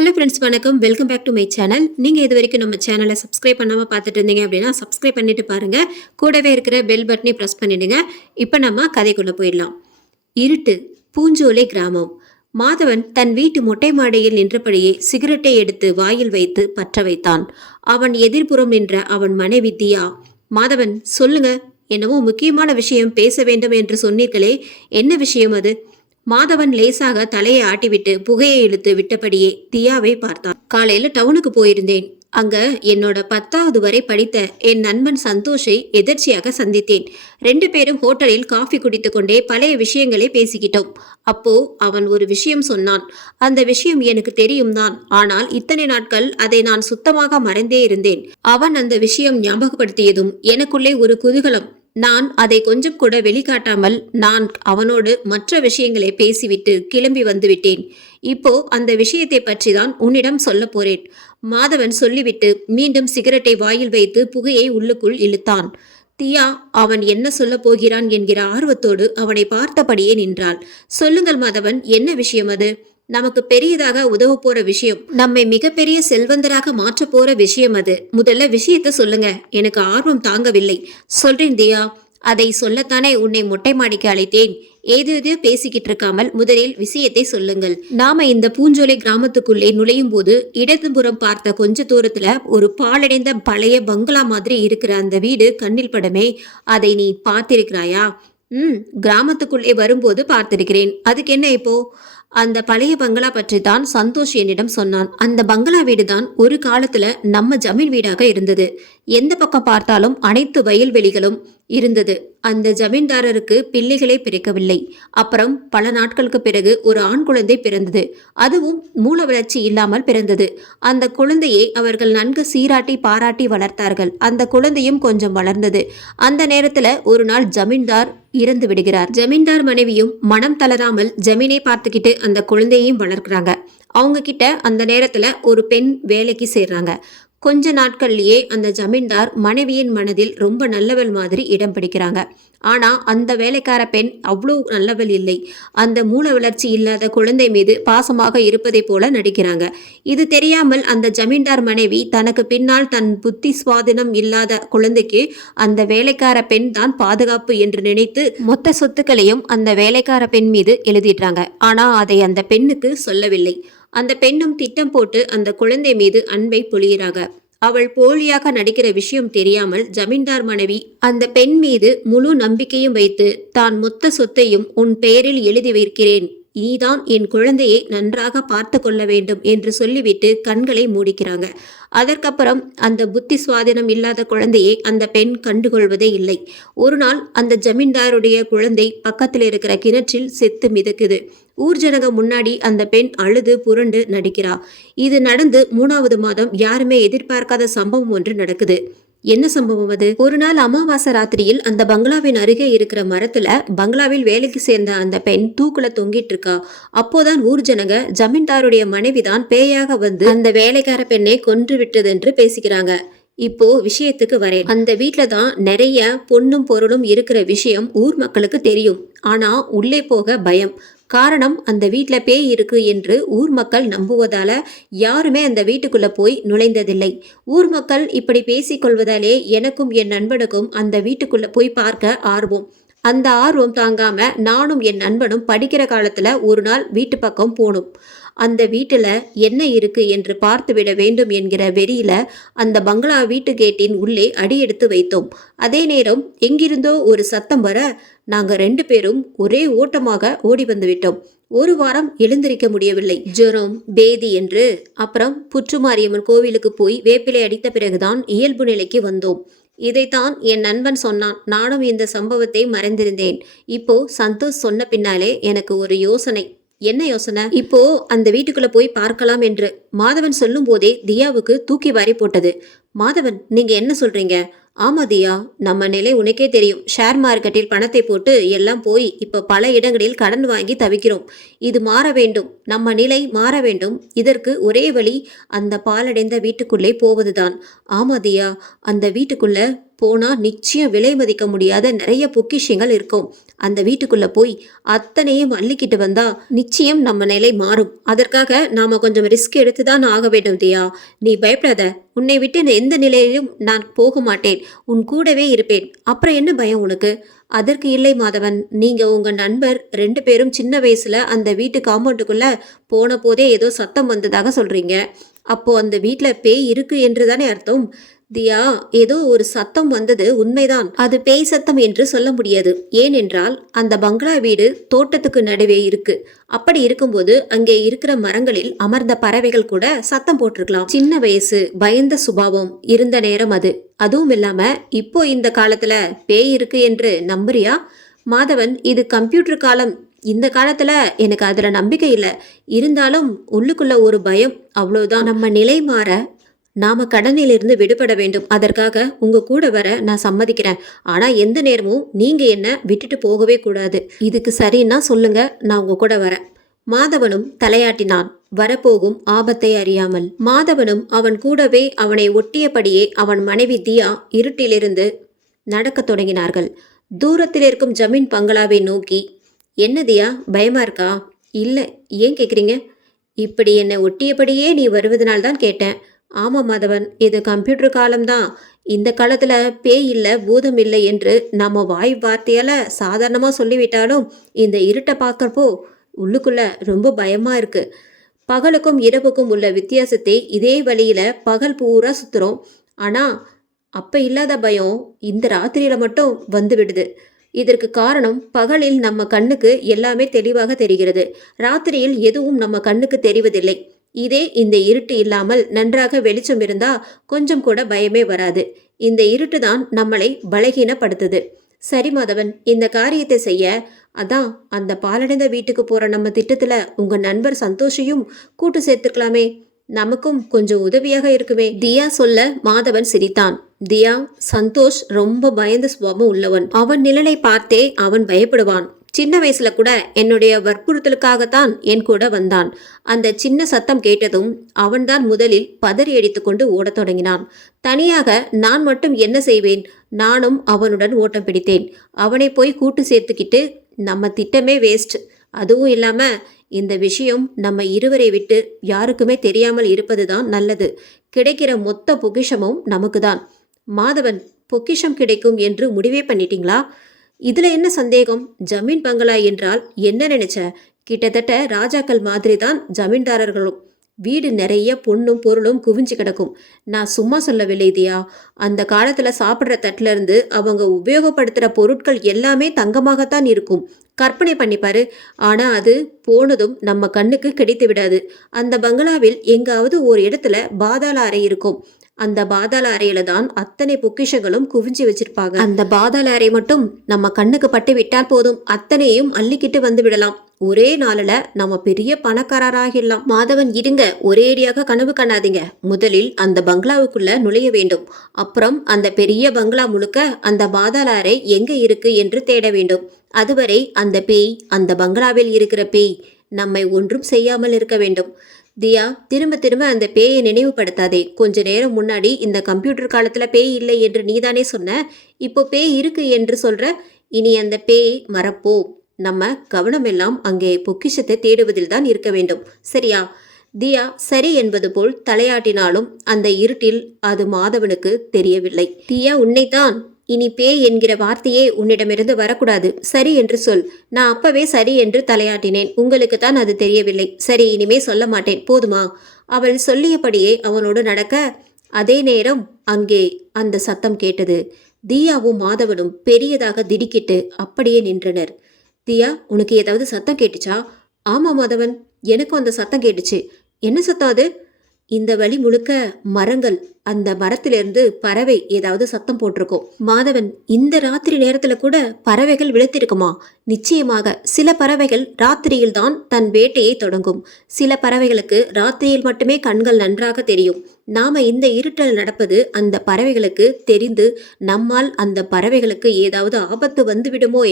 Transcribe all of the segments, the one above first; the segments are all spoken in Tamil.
ஹலோ ஃப்ரெண்ட்ஸ், வணக்கம். Welcome back to my channel. நீங்கள் இது வரைக்கும் நம்ம சேனலை சப்ஸ்கிரைப் பண்ணாமல் பார்த்துட்டு இருந்தீங்க அப்படின்னா சப்ஸ்கிரைப் பண்ணிட்டு பாருங்கள். கூடவே இருக்கிற பெல் பட்டனை ப்ரெஸ் பண்ணிடுங்க. இப்போ நம்ம கதைக்குள்ளே போயிடலாம். இருட்டு. பூஞ்சோலை கிராமம். மாதவன் தன் வீட்டு மொட்டை மாடியில் நின்றபடியே சிகரெட்டை எடுத்து வாயில் வைத்து பற்ற வைத்தான். அவன் எதிர்ப்புறம் நின்ற அவன் மனைவி தியா, மாதவன் சொல்லுங்க, என்னவோ முக்கியமான விஷயம் பேச வேண்டும் என்று சொன்னீர்களே, என்ன விஷயம் அது? மாதவன் லேசாக தலையை ஆட்டிவிட்டு புகையை இழுத்து விட்டபடியே தியாவை பார்த்தான். காலையில டவுனுக்கு போயிருந்தேன். அங்க என்னோட 10வது வரை படித்த என் நண்பன் சந்தோஷை எதிர்ச்சியாக சந்தித்தேன். 2 பேரும் ஹோட்டலில் காஃபி குடித்து கொண்டே பழைய விஷயங்களை பேசிக்கிட்டோம். அப்போ அவன் ஒரு விஷயம் சொன்னான். அந்த விஷயம் எனக்கு தெரியும் தான், ஆனால் இத்தனை நாட்கள் அதை நான் சுத்தமாக மறந்தே இருந்தேன். அவன் அந்த விஷயம் ஞாபகப்படுத்தியதும் எனக்குள்ளே ஒரு குதூகலம். நான் அதை கொஞ்சம் கூட வெளிக்காட்டாமல் நான் அவனோடு மற்ற விஷயங்களை பேசிவிட்டு கிளம்பி வந்துவிட்டேன். இப்போ அந்த விஷயத்தை பற்றி தான் உன்னிடம் சொல்ல போறேன். மாதவன் சொல்லிவிட்டு மீண்டும் சிகரெட்டை வாயில் வைத்து புகையை உள்ளுக்குள் இழுத்தான். தியா அவன் என்ன சொல்ல போகிறான் என்கிற ஆர்வத்தோடு அவனை பார்த்தபடியே நின்றாள். சொல்லுங்கள் மாதவன், என்ன விஷயம் அது? நமக்கு பெரியதாக உதவ போற விஷயம், நம்மை மிகப்பெரிய செல்வந்தராக மாற்ற போற விஷயம் அது. முதல்ல விஷயத்த சொல்லுங்க, எனக்கு ஆர்வம் தாங்கவில்லை. சொல்றேன் தியா, அதை சொல்லத்தானே உன்னை மொட்டை மாடிக்கு அழைத்தேன். ஏதேதோ பேசிக்கிட்டு இருக்காமல் முதலில் விஷயத்தை சொல்லுங்கள். நாம இந்த பூஞ்சோலை கிராமத்துக்குள்ளே நுழையும் போது இடதுபுறம் பார்த்த கொஞ்ச தூரத்துல ஒரு பாழடைந்த பழைய பங்களா மாதிரி இருக்கிற அந்த வீடு கண்ணில் படமே, அதை நீ பார்த்திருக்கிறாயா? கிராமத்துக்குள்ளே வரும்போது பார்த்திருக்கிறேன். அதுக்கு என்ன இப்போ? அந்த பழைய பங்களா பற்றி தான் சந்தோஷ் என்னிடம் சொன்னான். அந்த பங்களா வீடு தான் ஒரு காலத்துல நம்ம ஜமீன் வீடாக இருந்தது. எந்த பக்கம் பார்த்தாலும் அனைத்து வயல்வெளிகளும் இருந்தது. அந்த ஜமீன்தாரருக்கு பிள்ளைகளே பிறக்கவில்லை. அப்புறம் பல நாட்களுக்கு பிறகு ஒரு ஆண் குழந்தை பிறந்தது. அதுவும் மூல வளர்ச்சி இல்லாமல் பிறந்தது. அந்த குழந்தையை அவர்கள் நன்கு சீராட்டி பாராட்டி வளர்த்தார்கள். அந்த குழந்தையும் கொஞ்சம் வளர்ந்தது. அந்த நேரத்துல ஒரு நாள் ஜமீன்தார் இறந்து விடுகிறார். ஜமீன்தார் மனைவியும் மனம் தளராமல் ஜமீனை பார்த்துக்கிட்டு அந்த குழந்தையையும் வளர்க்குறாங்க. அவங்க கிட்ட அந்த நேரத்துல ஒரு பெண் வேலைக்கு சேர்றாங்க. கொஞ்ச நாட்கள்லயே அந்த ஜமீன்தார் மனைவியின் மனதில் ரொம்ப நல்லவள் மாதிரி இடம் பிடிக்கிறாங்க. ஆனா அந்த வேலைக்கார பெண் அவ்வளோ நல்லவள் இல்லை. அந்த மூல வளர்ச்சி இல்லாத குழந்தை மீது பாசமாக இருப்பதை போல நடிக்கிறாங்க. இது தெரியாமல் அந்த ஜமீன்தார் மனைவி தனக்கு பின்னால் தன் புத்தி சுவாதீனம் இல்லாத குழந்தைக்கு அந்த வேலைக்கார பெண் தான் பாதுகாப்பு என்று நினைத்து மொத்த சொத்துக்களையும் அந்த வேலைக்கார பெண் மீது எழுதிடுறாங்க. ஆனா அதை அந்த பெண்ணுக்கு சொல்லவில்லை. அந்த பெண்ணும் திட்டம் போட்டு அந்த குழந்தை மீது அன்பை பொழியிறாங்க. அவள் போலியாக நடிக்கிற விஷயம் தெரியாமல் ஜமீன்தார் மனைவி அந்த பெண் மீது முழு நம்பிக்கையும் வைத்து தான் மொத்த சொத்தையும் உன் பெயரில் எழுதி வைக்கிறேன், நீதான் என் குழந்தையை நன்றாக பார்த்து கொள்ள வேண்டும் என்று சொல்லிவிட்டு கண்களை மூடிக்கிறாங்க. அதற்கப்புறம் அந்த புத்தி சுவாதீனம் இல்லாத குழந்தையை அந்த பெண் கண்டுகொள்வதே இல்லை. ஒரு நாள் அந்த ஜமீன்தாருடைய குழந்தை பக்கத்தில் இருக்கிற கிணற்றில் செத்து மிதக்குது. ஊர் ஜனங்க முன்னாடி அந்த பெண் அழுது புரண்டு நடிக்கிறா. இது நடந்து 3வது மாதம் யாருமே எதிர்பார்க்காத சம்பவம் ஒன்று நடக்குது. என்ன சம்பவம் அது? ஒரு நாள் அமாவாசை ராத்திரியில் அந்த பங்களாவின் அருகே இருக்கிற மரத்துல பங்களாவில் வேலைக்கு சேர்ந்த அந்த பெண் தூக்குல தொங்கிட்டு இருக்கா. அப்போதான் ஊர் ஜனங்க ஜமீன்தாருடைய மனைவிதான் பேயாக வந்து அந்த வேலைக்கார பெண்ணை கொன்று விட்டது என்று பேசிக்கிறாங்க. இப்போ விஷயத்துக்கு வரேன். அந்த வீட்டுல தான் நிறைய பொண்ணும் பொருளும் இருக்கிற விஷயம் ஊர் மக்களுக்கு தெரியும். ஆனா உள்ளே போக பயம். காரணம், அந்த வீட்டுல பேய் இருக்கு என்று ஊர் மக்கள் நம்புவதால யாருமே அந்த வீட்டுக்குள்ள போய் நுழைந்ததில்லை. ஊர் மக்கள் இப்படி பேசிக்கொள்வதாலே எனக்கும் என் நண்பனுக்கும் அந்த வீட்டுக்குள்ள போய் பார்க்க ஆர்வம். அந்த ஆர்வம் தாங்காம நானும் என் நண்பனும் படிக்கிற காலத்துல ஒரு நாள் வீட்டு பக்கம் போனோம். அந்த வீட்டுல என்ன இருக்கு என்று பார்த்து விட வேண்டும் என்கிற வெறியில அந்த பங்களா வீட்டு கேட்டின் உள்ளே அடியெடுத்து வைத்தோம். அதே நேரம் எங்கிருந்தோ ஒரு சத்தம் வர நாங்க 2 பேரும் ஒரே ஓட்டமாக ஓடி வந்து விட்டோம். ஒரு வாரம் எழுந்திருக்க முடியவில்லை. ஜுரம், பேதி என்று. அப்புறம் புற்றுமாரியம்மன் கோவிலுக்கு போய் வேப்பிலை அடித்த பிறகுதான் இயல்பு நிலைக்கு வந்தோம். இதைத்தான் என் நண்பன் சொன்னான். நானும் இந்த சம்பவத்தை மறந்திருந்தேன். இப்போ சந்தோஷ் சொன்ன பின்னாலே எனக்கு ஒரு யோசனை. என்ன யோசனை? இப்போ அந்த வீட்டுக்குள்ள போய் பார்க்கலாம் என்று மாதவன் சொல்லும் போதே தியாவுக்கு தூக்கி வாரி போட்டது. மாதவன், நீங்க என்ன சொல்றீங்க? ஆமா தியா, நம்ம நிலை உனக்கே தெரியும். ஷேர் மார்க்கெட்டில் பணத்தை போட்டு எல்லாம் போய் இப்ப பல இடங்களில் கடன் வாங்கி தவிக்கிறோம். இது மாற வேண்டும். நம்ம நிலை மாற வேண்டும். இதற்கு ஒரே வழி அந்த பாலடைந்த வீட்டுக்குள்ளே போவதுதான். ஆமா தியா, அந்த வீட்டுக்குள்ள போனா நிச்சயம் விலை மதிக்க முடியாத நிறைய பொக்கிஷங்கள் இருக்கும். அந்த வீட்டுக்குள்ள போய் அத்தனையும் அள்ளிக்கிட்டு வந்தா நிச்சயம் நம்ம நிலை மாறும். அதற்காக நாம கொஞ்சம் ரிஸ்க் எடுத்துதான் ஆக வேண்டும் தியா. நீ பயப்படாத. உன்னை விட்டு எந்த நிலையிலும் நான் போக மாட்டேன். உன் கூடவே இருப்பேன். அப்புறம் என்ன பயம் உனக்கு? அதற்கு இல்லை மாதவன். நீங்க உங்க நண்பர் 2 பேரும் சின்ன வயசுல அந்த வீட்டு காம்பவுண்டுக்குள்ள போன போதே ஏதோ சத்தம் வந்ததாக சொல்றீங்க. அப்போ அந்த வீட்ல பேய் இருக்கு என்று தானே அர்த்தம்? தியா, ஏதோ ஒரு சத்தம் வந்தது உண்மைதான். அது பேய் சத்தம் என்று சொல்ல முடியாது. ஏனென்றால் அந்த பங்களா வீடு தோட்டத்துக்கு நடுவே இருக்கு. அப்படி இருக்கும்போது அங்கே இருக்கிற மரங்களில் அமர்ந்த பறவைகள் கூட சத்தம் போட்டிருக்கலாம். சின்ன வயசு, பயந்த சுபாவம் இருந்த நேரம் அது. அதுவும் இல்லாம இப்போ இந்த காலத்துல பேய் இருக்கு என்று நம்புறியா? மாதவன், இது கம்ப்யூட்டர் காலம். இந்த காலத்துல எனக்கு அதுல நம்பிக்கை இல்லை. இருந்தாலும் உள்ளுக்குள்ள ஒரு பயம், அவ்வளவுதான். நம்ம நிலை மாற நாம கடனிலிருந்து விடுபட வேண்டும். அதற்காக உங்க கூட வர நான் சம்மதிக்கிறேன். ஆனா எந்த நேரமும் நீங்க என்ன விட்டுட்டு போகவே கூடாது. இதுக்கு சரின்னா சொல்லுங்க, நான் உங்க கூட வரேன். மாதவனும் தலையாட்டினான், வரப்போகும் ஆபத்தை அறியாமல். மாதவனும் அவன் கூடவே அவனை ஒட்டியபடியே அவன் மனைவி தியா இருட்டிலிருந்து நடக்கத் தொடங்கினார்கள். தூரத்தில் இருக்கும் ஜமீன் பங்களாவை நோக்கி. என்ன தியா, பயமா இருக்கா? இல்லை. ஏன் கேட்குறீங்க? இப்படி என்னை ஒட்டியபடியே நீ வருவதனால்தான் கேட்டேன். ஆமாம் மாதவன், இது கம்ப்யூட்டர் காலம்தான். இந்த காலத்தில் பேய் இல்லை, பூதம் இல்லை என்று நம்ம வாய் வார்த்தையால் சாதாரணமாக சொல்லிவிட்டாலும் இந்த இருட்டை பார்க்குறப்போ உள்ளுக்குள்ள ரொம்ப பயமாக இருக்கு. பகலுக்கும் இரவுக்கும் உள்ள வித்தியாசத்தை இதே வழியில் பகல் பூரா சுற்றுறோம். ஆனால் அப்போ இல்லாத பயம் இந்த ராத்திரியில் மட்டும் வந்து விடுது. இதற்கு காரணம், பகலில் நம்ம கண்ணுக்கு எல்லாமே தெளிவாக தெரிகிறது. ராத்திரியில் எதுவும் நம்ம கண்ணுக்கு தெரிவதில்லை. இதே இந்த இருட்டு இல்லாமல் நன்றாக வெளிச்சம் இருந்தா கொஞ்சம் கூட பயமே வராது. இந்த இருட்டு தான் நம்மளை பலகீனப்படுத்துது. சரி மாதவன், இந்த காரியத்தை செய்ய அதான் அந்த பாலடைந்த வீட்டுக்கு போற நம்ம திட்டத்துல உங்க நண்பர் சந்தோஷையும் கூட்டு சேர்த்துக்கலாமே. நமக்கும் கொஞ்சம் உதவியாக இருக்குமே. தியா சொல்ல மாதவன் சிரித்தான். தியா, சந்தோஷ் ரொம்ப பயந்த சுபாவம் உள்ளவன். அவன் நிழலை பார்த்தே அவன் பயப்படுவான். சின்ன வயசுல கூட என்னுடைய வற்புறுத்தலுக்காகத்தான் என் கூட வந்தான். அந்த சின்ன சத்தம் கேட்டதும் அவன்தான் முதலில் பதறி அடித்து கொண்டு ஓடத் தொடங்கினான். தனியாக நான் மட்டும் என்ன செய்வேன்? நானும் அவனுடன் ஓட்டம் பிடித்தேன். அவனை போய் கூட்டு சேர்த்துக்கிட்டு நம்ம திட்டமே வேஸ்ட். அதுவும் இல்லாம இந்த விஷயம் நம்ம இருவரை விட்டு யாருக்குமே தெரியாமல் இருப்பதுதான் நல்லது. கிடைக்கிற மொத்த பொக்கிஷமும் நமக்கு தான். மாதவன், பொக்கிஷம் கிடைக்கும் என்று முடிவே பண்ணிட்டீங்களா? இதுல என்ன சந்தேகம்? ஜமீன் பங்களா என்றால் என்ன நினைச்ச? கிட்டத்தட்ட ராஜாக்கள் மாதிரி தான் ஜமீன்தாரர்களும். வீடு நிறைய பொண்ணும் பொருளும் குவிஞ்சு கிடக்கும். நான் சும்மா சொல்லவில்லை தியா. அந்த காலத்துல சாப்பிட்ற தட்டுல இருந்து அவங்க உபயோகப்படுத்துற பொருட்கள் எல்லாமே தங்கமாகத்தான் இருக்கும். கற்பனை பண்ணிப்பாரு. ஆனா அது போனதும் நம்ம கண்ணுக்கு கிடைத்து விடாது. அந்த பங்களாவில் எங்காவது ஒரு இடத்துல பாதாள அறை இருக்கும். அந்த பாதாள அறையில தான் அத்தனை பொக்கிஷங்களும் குவிஞ்சு வச்சிருப்பாங்க. அந்த பாதாள அறை மட்டும் நம்ம கண்ணுக்கு பட்டு விட்டால் போதும், அத்தனையும் அள்ளிக்கிட்டு வந்து விடலாம். ஒரே நாளில் நம்ம பெரிய பணக்காரராகிடலாம். மாதவன், இருங்க, ஒரேடியாக கனவு காணாதீங்க. முதலில் அந்த பங்களாவுக்குள்ள நுழைய வேண்டும். அப்புறம் அந்த பெரிய பங்களா முழுக்க அந்த பாதாள அறை எங்க இருக்கு என்று தேட வேண்டும். அதுவரை அந்த பேய், அந்த பங்களாவில் இருக்கிற பேய் நம்மை ஒன்றும் செய்யாமல் இருக்க வேண்டும். தியா, திரும்ப திரும்ப அந்த பேயை நினைவுபடுத்தாதே. கொஞ்ச நேரம் முன்னாடி இந்த கம்ப்யூட்டர் காலத்துல பேய் இல்லை என்று நீதானே சொன்ன. இப்போ பேய் இருக்கு என்று சொல்ற. இனி அந்த பேயை மறப்போ. நம்ம கவனம் எல்லாம் அங்கே பொக்கிஷத்தை தேடுவதில் தான் இருக்க வேண்டும். சரியா? தியா சரி என்பது போல் தலையாட்டினாலும் அந்த இருட்டில் அது மாதவனுக்கு தெரியவில்லை. தியா, உன்னைத்தான். இனி பேய் என்கிற வார்த்தையே உன்னிடமிருந்து வரக்கூடாது. சரி என்று சொல். நான் அப்பவே சரி என்று தலையாட்டினேன். உங்களுக்கு தான் அது தெரியவில்லை. சரி, இனிமே சொல்ல மாட்டேன், போதுமா? அவள் சொல்லியபடியே அவனோடு நடக்க அதே நேரம் அங்கே அந்த சத்தம் கேட்டது. தியாவும் மாதவனும் பெரியதாக திடுக்கிட்டு அப்படியே நின்றனர். தியா, உனக்கு ஏதாவது சத்தம் கேட்டுச்சா? ஆமா மாதவன், எனக்கும் அந்த சத்தம் கேட்டுச்சு. என்ன சத்தம் அது? இந்த வழி முழுக்க மரங்கள். அந்த மரத்திலிருந்து பறவை ஏதாவது சத்தம் போட்டிருக்கோம். மாதவன், இந்த ராத்திரி நேரத்துல கூட பறவைகள் விழுத்திருக்குமா? நிச்சயமாக. சில பறவைகள் ராத்திரியில் தான் தன் வேட்டையை தொடங்கும். சில பறவைகளுக்கு ராத்திரியில் மட்டுமே கண்கள் நன்றாக தெரியும். நாம இந்த இருட்டில் நடப்பது அந்த பறவைகளுக்கு தெரிந்து நம்மால் அந்த பறவைகளுக்கு ஏதாவது ஆபத்து வந்துவிடுமோ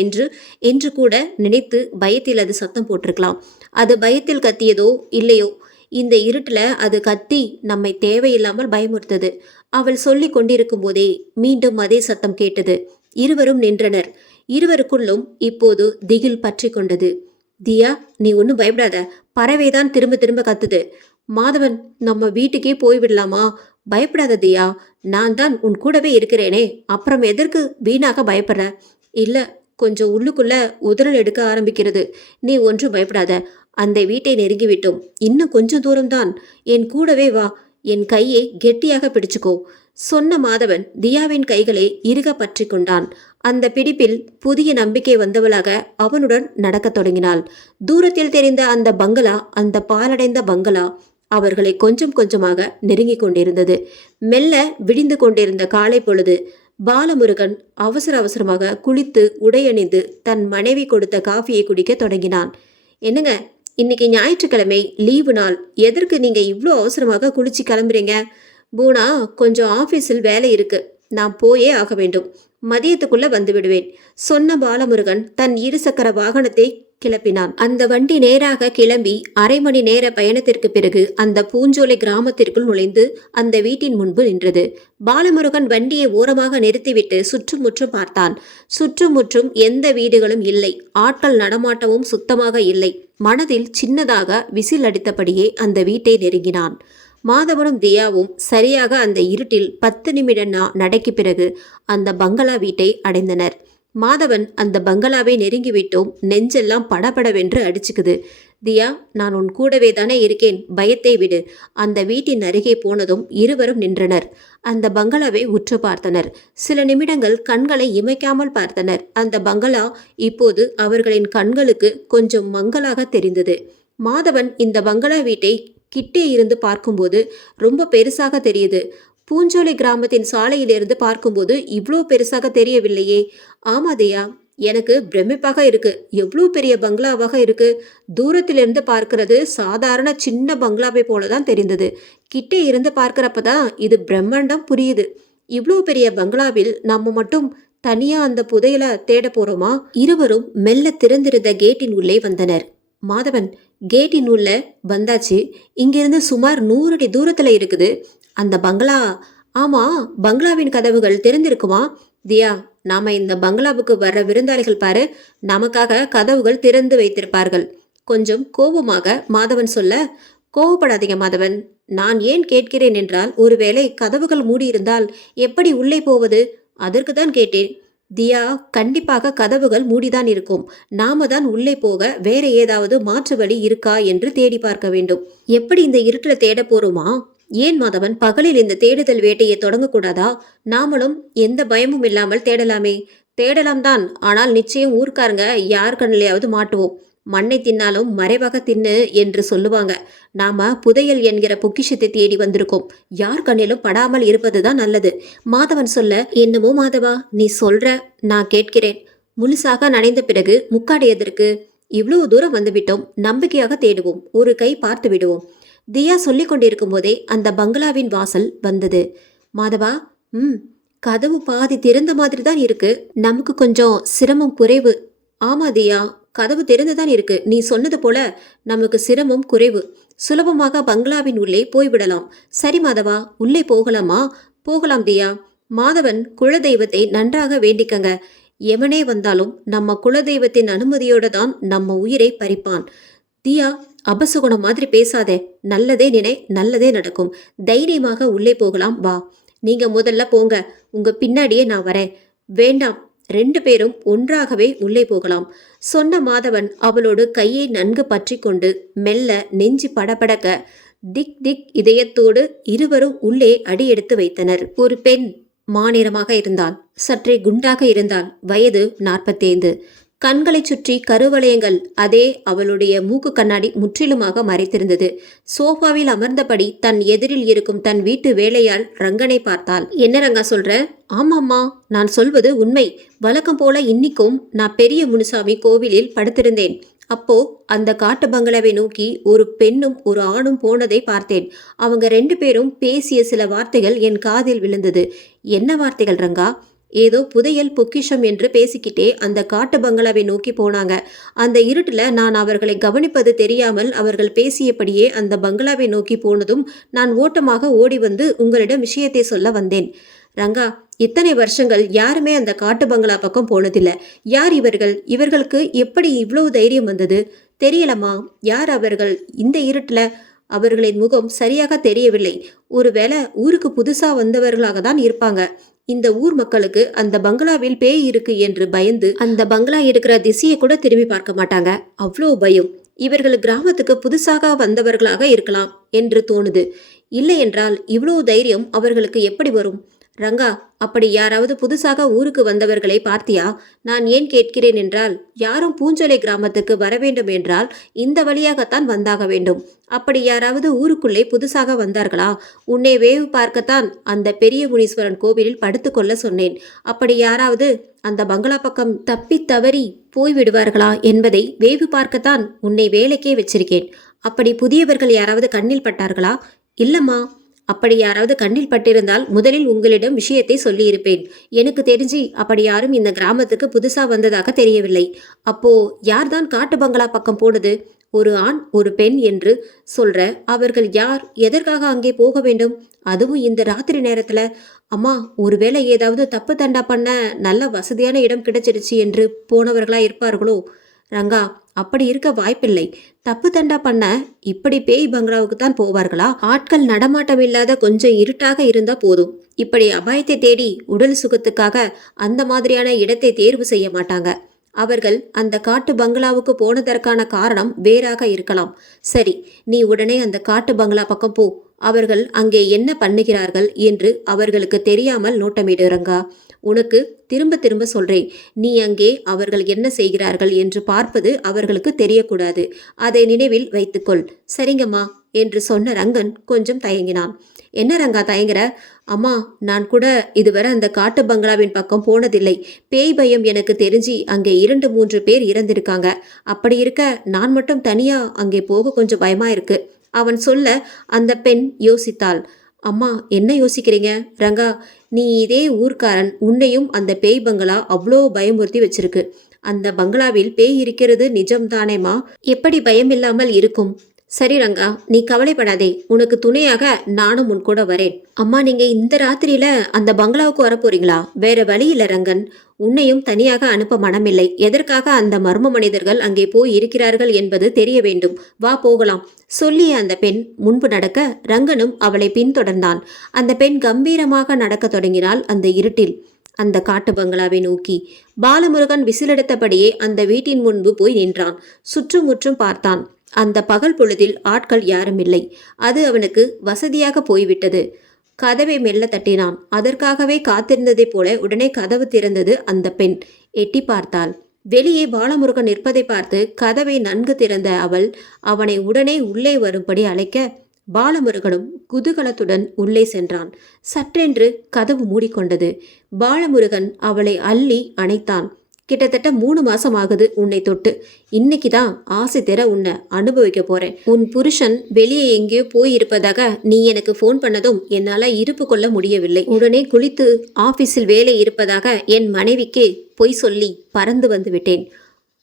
என்று கூட நினைத்து பயத்தில் அது சத்தம் போட்டிருக்கலாம். அது பயத்தில் கத்தியதோ இல்லையோ, இந்த இருட்டுல அது கத்தி நம்மை தேவையில்லாமல் பயமுறுத்தது. அவள் சொல்லிக் கொண்டிருக்கும் போதே மீண்டும் அதே சத்தம் கேட்டது. இருவரும் நின்றனர். இருவருக்குள்ளும் இப்போது திகில் பற்றி கொண்டது. தியா, நீ ஒன்றும் பயப்படாத, பறவைதான் திரும்ப திரும்ப கத்துது. மாதவன், நம்ம வீட்டுக்கே போய்விடலாமா? பயப்படாத தியா, நான் தான் உன் கூடவே இருக்கிறேனே, அப்புறம் எதற்கு வீணாக பயப்படுற? இல்ல, கொஞ்சம் உள்ளுக்குள்ள உதறல் எடுக்க ஆரம்பிக்கிறது. நீ ஒன்றும் பயப்படாத, அந்த வீட்டை நெருங்கிவிட்டோம், இன்னும் கொஞ்சம் தூரம்தான். என் கூடவே வா, என் கையை கெட்டியாக பிடிச்சுக்கோ சொன்ன மாதவன் தியாவின் கைகளை இறுக பற்றி கொண்டான். அந்த பிடிப்பில் புதிய நம்பிக்கை வந்தவளாக அவனுடன் நடக்கத் தொடங்கினாள். தூரத்தில் தெரிந்த அந்த பங்களா, அந்த பாலடைந்த பங்களா அவர்களை கொஞ்சம் கொஞ்சமாக நெருங்கிக் கொண்டிருந்தது. மெல்ல விடிந்து கொண்டிருந்த காலை பொழுது. பாலமுருகன் அவசர அவசரமாக குளித்து உடையணிந்து தன் மனைவி கொடுத்த காஃபியை குடிக்க தொடங்கினான். என்னங்க, இன்னைக்கு ஞாயிற்றுக்கிழமை லீவு நாள், எதற்கு நீங்க இவ்வளோ அவசரமாக குளிச்சு கிளம்புறீங்க? பூனா, கொஞ்சம் ஆஃபீஸில் வேலை இருக்கு, நான் போயே ஆக வேண்டும், மதியத்துக்குள்ள வந்து விடுவேன் சொன்ன பாலமுருகன் தன் இருசக்கர வாகனத்தை கிளப்பினான். அந்த வண்டி நேராக கிளம்பி அரை மணி நேர பயணத்திற்கு பிறகு அந்த பூஞ்சோலை கிராமத்திற்குள் நுழைந்து அந்த வீட்டின் முன்பு நின்றது. பாலமுருகன் வண்டியை ஓரமாக நிறுத்திவிட்டு சுற்றுமுற்றும் பார்த்தான். சுற்றுமுற்றும் எந்த வீடுகளும் இல்லை. ஆட்கள் நடமாட்டமும் சுத்தமாக இல்லை. மனதில் சின்னதாக விசில் அடித்தபடியே அந்த வீட்டை நெருங்கினான். மாதவனும் தியாவும் சரியாக அந்த இருட்டில் 10 நிமிட நடைக்கு பிறகு அந்த பங்களா வீட்டை அடைந்தனர். மாதவன், அந்த பங்களாவை நெருங்கிவிட்டோம், நெஞ்செல்லாம் படபடவென்று அடிச்சுக்குது. தியா, நான் உன் கூடவே தானே இருக்கேன், பயத்தை விடு. அந்த வீட்டின் அருகே போனதும் இருவரும் நின்றனர். அந்த பங்களாவை உற்று பார்த்தனர். சில நிமிடங்கள் கண்களை இமைக்காமல் பார்த்தனர். அந்த பங்களா இப்போது அவர்களின் கண்களுக்கு கொஞ்சம் மங்கலாக தெரிந்தது. மாதவன் இந்த பங்களா வீட்டை கிட்டே இருந்து பார்க்கும்போது ரொம்ப பெருசாக தெரியுது. பூஞ்சோலை கிராமத்தின் சாலையிலிருந்து பார்க்கும்போது இவ்வளோ பெருசாக தெரியவில்லையே. ஆமாதையா, எனக்கு பிரமிப்பாக இருக்கு. எவ்வளோ பெரிய பங்களாவாக இருக்கு. தூரத்திலிருந்து பார்க்கிறது சாதாரண சின்ன பங்களாவை போலதான் தெரிந்தது. கிட்டே இருந்து பார்க்கிறப்பதான் இது பிரம்மாண்டம் புரியுது. இவ்வளோ பெரிய பங்களாவில் நம்ம மட்டும் தனியா அந்த புதையல தேட போறோமா? இருவரும் மெல்ல திறந்திருந்த கேட்டின் உள்ளே வந்தனர். மாதவன், கேட்டின் உள்ள வந்தாச்சு, இங்கிருந்து சுமார் 100 அடி தூரத்துல இருக்குது அந்த பங்களா. ஆமா, பங்களாவின் கதவுகள் திறந்திருக்குமா? தியா, நாம இந்த பங்களாவுக்கு வர்ற விருந்தாளிகள் பாரு, நமக்காக கதவுகள் திறந்து வைத்திருப்பார்கள். கொஞ்சம் கோபமாக மாதவன் சொல்ல, கோபப்படாதீங்க மாதவன், நான் ஏன் கேட்கிறேன் என்றால், ஒருவேளை கதவுகள் மூடியிருந்தால் எப்படி உள்ளே போவது? அதற்கு தான் கேட்டேன். தியா, கண்டிப்பாக கதவுகள் மூடிதான் இருக்கும். நாம தான் உள்ளே போக வேற ஏதாவது மாற்று வழி இருக்கா என்று தேடி பார்க்க வேண்டும். எப்படி இந்த இருட்டுல தேட போறோமா? ஏன் மாதவன், பகலில் இந்த தேடுதல் வேட்டையை தொடங்கக்கூடாதா? நாமளும் எந்த பயமும் இல்லாமல் தேடலாமே. தேடலாம் தான், ஆனால் நிச்சயம் ஊர்க்காரங்க யார் கண்ணிலையாவது மாட்டுவோம். மண்ணை தின்னாலும் மறைவாக தின்னு என்று சொல்லுவாங்க. நாம புதையல் என்கிற பொக்கிஷத்தை தேடி வந்திருக்கோம். யார் கண்ணிலும் படாமல் இருப்பதுதான் நல்லது. மாதவன் சொல்ல, என்னமோ மாதவா, நீ சொல்ற, நான் கேட்கிறேன். முழுசாக நனைந்த பிறகு முக்காடு எதற்கு? இவ்வளவு தூரம் வந்துவிட்டோம், நம்பிக்கையாக தேடுவோம், ஒரு கை பார்த்து விடுவோம். தியா சொல்லிக் கொண்டிருக்கும் போதே அந்த பங்களாவின் வாசல் வந்தது. மாதவா, கதவு பாதி திறந்த மாதிரி தான் இருக்கு, நமக்கு கொஞ்சம் சிரமம் குறைவு. ஆமா தியா, கதவு திறந்துதான் இருக்கு. நீ சொன்னது போல நமக்கு சிரமம் குறைவு. சுலபமாக பங்களாவின் உள்ளே போய்விடலாம். சரி மாதவா, உள்ளே போகலாமா? போகலாம் தியா. மாதவன், குலதெய்வத்தை நன்றாக வேண்டிக்கங்க. எவனே வந்தாலும் நம்ம குலதெய்வத்தின் அனுமதியோட தான் நம்ம உயிரை பறிப்பான். தியா, அபசுகுணம் மாதிரி பேசாதே. நல்லதே நினை, நல்லதே நடக்கும். தைரியமாக உள்ளே போகலாம், வா. நீங்க முதல்ல போங்க, உங்க பின்னாடியே நான் வரேன். வேண்டாம், 2 பேரும் ஒன்றாகவே உள்ளே போகலாம் சொன்ன மாதவன் அவளோடு கையை நன்கு பற்றி கொண்டு மெல்ல நெஞ்சு படபடக்க திக் திக் இதயத்தோடு இருவரும் உள்ளே அடியெடுத்து வைத்தனர். ஒரு பெண் மாநிறமாக இருந்தாள். சற்றே குண்டாக இருந்தாள். வயது 45. கண்களை சுற்றி கருவளையங்கள். அதே அவளுடைய மூக்கு கண்ணாடி முற்றிலுமாக மறைத்திருந்தது. சோஃபாவில் அமர்ந்தபடி தன் எதிரில் இருக்கும் தன் வீட்டு வேலையாள் ரங்கனை பார்த்தாள். என்ன ரங்கா சொல்ற? ஆமாம்மா, நான் சொல்வது உண்மை. வழக்கம் போல இன்னிக்கும் நான் பெரிய முனுசாமி கோவிலில் படுத்திருந்தேன். அப்போ அந்த காட்டு பங்களாவை நோக்கி ஒரு பெண்ணும் ஒரு ஆணும் போனதை பார்த்தேன். அவங்க 2 பேரும் பேசிய சில வார்த்தைகள் என் காதில் விழுந்தது. என்ன வார்த்தைகள் ரங்கா? ஏதோ புதையல் பொக்கிஷம் என்று பேசிக்கிட்டே அந்த காட்டு பங்களாவை நோக்கி போனாங்க. அந்த இருட்டுல நான் அவர்களை கவனிப்பது தெரியாமல் அவர்கள் பேசியபடியே அந்த பங்களாவை நோக்கி போனதும் நான் ஓட்டமாக ஓடி வந்து உங்களிடம் விஷயத்தை சொல்ல வந்தேன். ரங்கா, இத்தனை வருஷங்கள் யாருமே அந்த காட்டு பங்களா பக்கம் போனதில்லை. யார் இவர்கள்? இவர்களுக்கு எப்படி இவ்வளவு தைரியம் வந்தது? தெரியலம்மா. யார் அவர்கள்? இந்த இருட்டுல அவர்களின் முகம் சரியாக தெரியவில்லை. ஒருவேளை ஊருக்கு புதுசா வந்தவர்களாக தான் இருப்பாங்க. இந்த ஊர் மக்களுக்கு அந்த பங்களாவில் பேய் இருக்கு என்று பயந்து அந்த பங்களா இருக்கிற திசையை கூட திரும்பி பார்க்க மாட்டாங்க. அவ்வளோ பயம். இவர்கள் கிராமத்துக்கு புதுசாக வந்தவர்களாக இருக்கலாம் என்று தோணுது. இல்லை என்றால் இவ்வளோ தைரியம் அவர்களுக்கு எப்படி வரும்? ரங்கா, அப்படி யாராவது புதுசாக ஊருக்கு வந்தவர்களை பார்த்தியா? நான் ஏன் கேட்கிறேன் என்றால், யாரும் பூஞ்சோலை கிராமத்துக்கு வர வேண்டும் என்றால் இந்த வழியாகத்தான் வந்தாக வேண்டும். அப்படி யாராவது ஊருக்குள்ளே புதுசாக வந்தார்களா? உன்னை வேவு பார்க்கத்தான் அந்த பெரிய முனீஸ்வரன் கோவிலில் படுத்துக்கொள்ள சொன்னேன். அப்படி யாராவது அந்த பங்களா பக்கம் தப்பி தவறி போய்விடுவார்களா என்பதை வேவு பார்க்கத்தான் உன்னை வேலைக்கே வச்சிருக்கேன். அப்படி புதியவர்கள் யாராவது கண்ணில் பட்டார்களா? இல்லம்மா. அப்படி யாராவது கண்ணில் பட்டிருந்தால் முதலில் உங்களிடம் விஷயத்தை சொல்லியிருப்பேன். எனக்கு தெரிஞ்சு அப்படி யாரும் இந்த கிராமத்துக்கு புதுசா வந்ததாக தெரியவில்லை. அப்போ யார்தான் காட்டு பங்களா பக்கம் போனது? ஒரு ஆண் ஒரு பெண் என்று சொல்ற அவர்கள் யார்? எதற்காக அங்கே போக வேண்டும்? அதுவும் இந்த ராத்திரி நேரத்துல? அம்மா, ஒருவேளை ஏதாவது தப்பு தண்டா பண்ண நல்ல வசதியான இடம் கிடைச்சிடுச்சு என்று போனவர்களா இருப்பார்களோ? ரங்கா, அப்படி இருக்க வாய்ப்பில்லை. தப்பு தண்டா பண்ண இப்படி பேய் பங்களாவுக்கு தான் போவார்களா? ஆட்கள் நடமாட்டம் இல்லாத கொஞ்சம் இருட்டாக இருந்தா போதும். இப்படி அபாயத்தை தேடி உடல் சுகத்துக்காக அந்த மாதிரியான இடத்தை தேர்வு செய்ய மாட்டாங்க. அவர்கள் அந்த காட்டு பங்களாவுக்கு போனதற்கான காரணம் வேறாக இருக்கலாம். சரி, நீ உடனே அந்த காட்டு பங்களா பக்கம் போ. அவர்கள் அங்கே என்ன பண்ணுகிறார்கள் என்று அவர்களுக்கு தெரியாமல் நோட்டமிடுறங்கா. உனக்கு திரும்ப திரும்ப சொல்றேன், நீ அங்கே அவர்கள் என்ன செய்கிறார்கள் என்று பார்ப்பது அவர்களுக்கு தெரியக்கூடாது. அதை நினைவில் வைத்துக்கொள். சரிங்கம்மா என்று சொன்ன ரங்கன் கொஞ்சம் தயங்கினான். என்ன ரங்கா தயங்குற? அம்மா, நான் கூட இதுவரை அந்த காட்டு பங்களாவின் பக்கம் போனதில்லை. பேய் பயம் எனக்கு தெரிஞ்சு அங்கே 2-3 பேர் இறந்திருக்காங்க. அப்படி இருக்க நான் மட்டும் தனியா அங்கே போக கொஞ்சம் பயமா இருக்கு. அவன் சொல்ல அந்த பெண் யோசித்தாள். அம்மா, என்ன யோசிக்கிறீங்க? ரங்கா, நீ இதே ஊர்க்காரன். உன்னையும் அந்த பேய் பங்களா அவ்வளோ பயமுறுத்தி வச்சிருக்கு. அந்த பங்களாவில் பேய் இருக்கிறது நிஜம்தானேம்மா? எப்படி பயம் இல்லாமல் இருக்கும்? சரி ரங்கா, நீ கவலைப்படாதே. உனக்கு துணையாக நானும் உன் கூட வரேன். அம்மா, நீங்க இந்த ராத்திரியில அந்த பங்களாவுக்கு வர போறீங்களா? வேற வழி இல்லை ரங்கன். உன்னையும் தனியாக அனுப்ப மனமில்லை. எதற்காக அந்த மர்ம மனிதர்கள் அங்கே போய் இருக்கிறார்கள் என்பது தெரிய வேண்டும். வா போகலாம். சொல்லிய அந்த பெண் முன்பு நடக்க ரங்கனும் அவளை பின்தொடர்ந்தான். அந்த பெண் கம்பீரமாக நடக்க தொடங்கினாள் அந்த இருட்டில். அந்த காட்டு பங்களாவை நோக்கி பாலமுருகன் விசிலெடுத்தபடியே அந்த வீட்டின் முன்பு போய் நின்றான். சுற்றுமுற்றும் பார்த்தான். அந்த பகல் பொழுதில் ஆட்கள் யாரும் இல்லை. அது அவனுக்கு வசதியாக போய்விட்டது. கதவை மெல்ல தட்டினான். அதற்காகவே காத்திருந்ததைப் போல உடனே கதவு திறந்தது. அந்த பெண் எட்டி பார்த்தாள். வெளியே பாலமுருகன் நிற்பதை பார்த்து கதவை நன்கு திறந்த அவள் அவனை உடனே உள்ளே வரும்படி அழைக்க பாலமுருகனும் குதூகலத்துடன் உள்ளே சென்றான். சற்றென்று கதவு மூடிக்கொண்டது. பாலமுருகன் அவளை அள்ளி அணைத்தான். கிட்டத்தட்ட 3 மாசம் ஆகுது உன்னை தொட்டு. இன்னைக்கு தான் ஆசை தர உன்னை அனுபவிக்க போறேன். உன் புருஷன் வெளியே எங்கேயோ போயிருப்பதாக நீ எனக்கு ஃபோன் பண்ணதும் என்னால இருப்பு கொள்ள முடியவில்லை. உடனே குளித்து ஆபீஸில் வேலை இருப்பதாக என் மனைவிக்கு பொய் சொல்லி பறந்து வந்து விட்டேன்.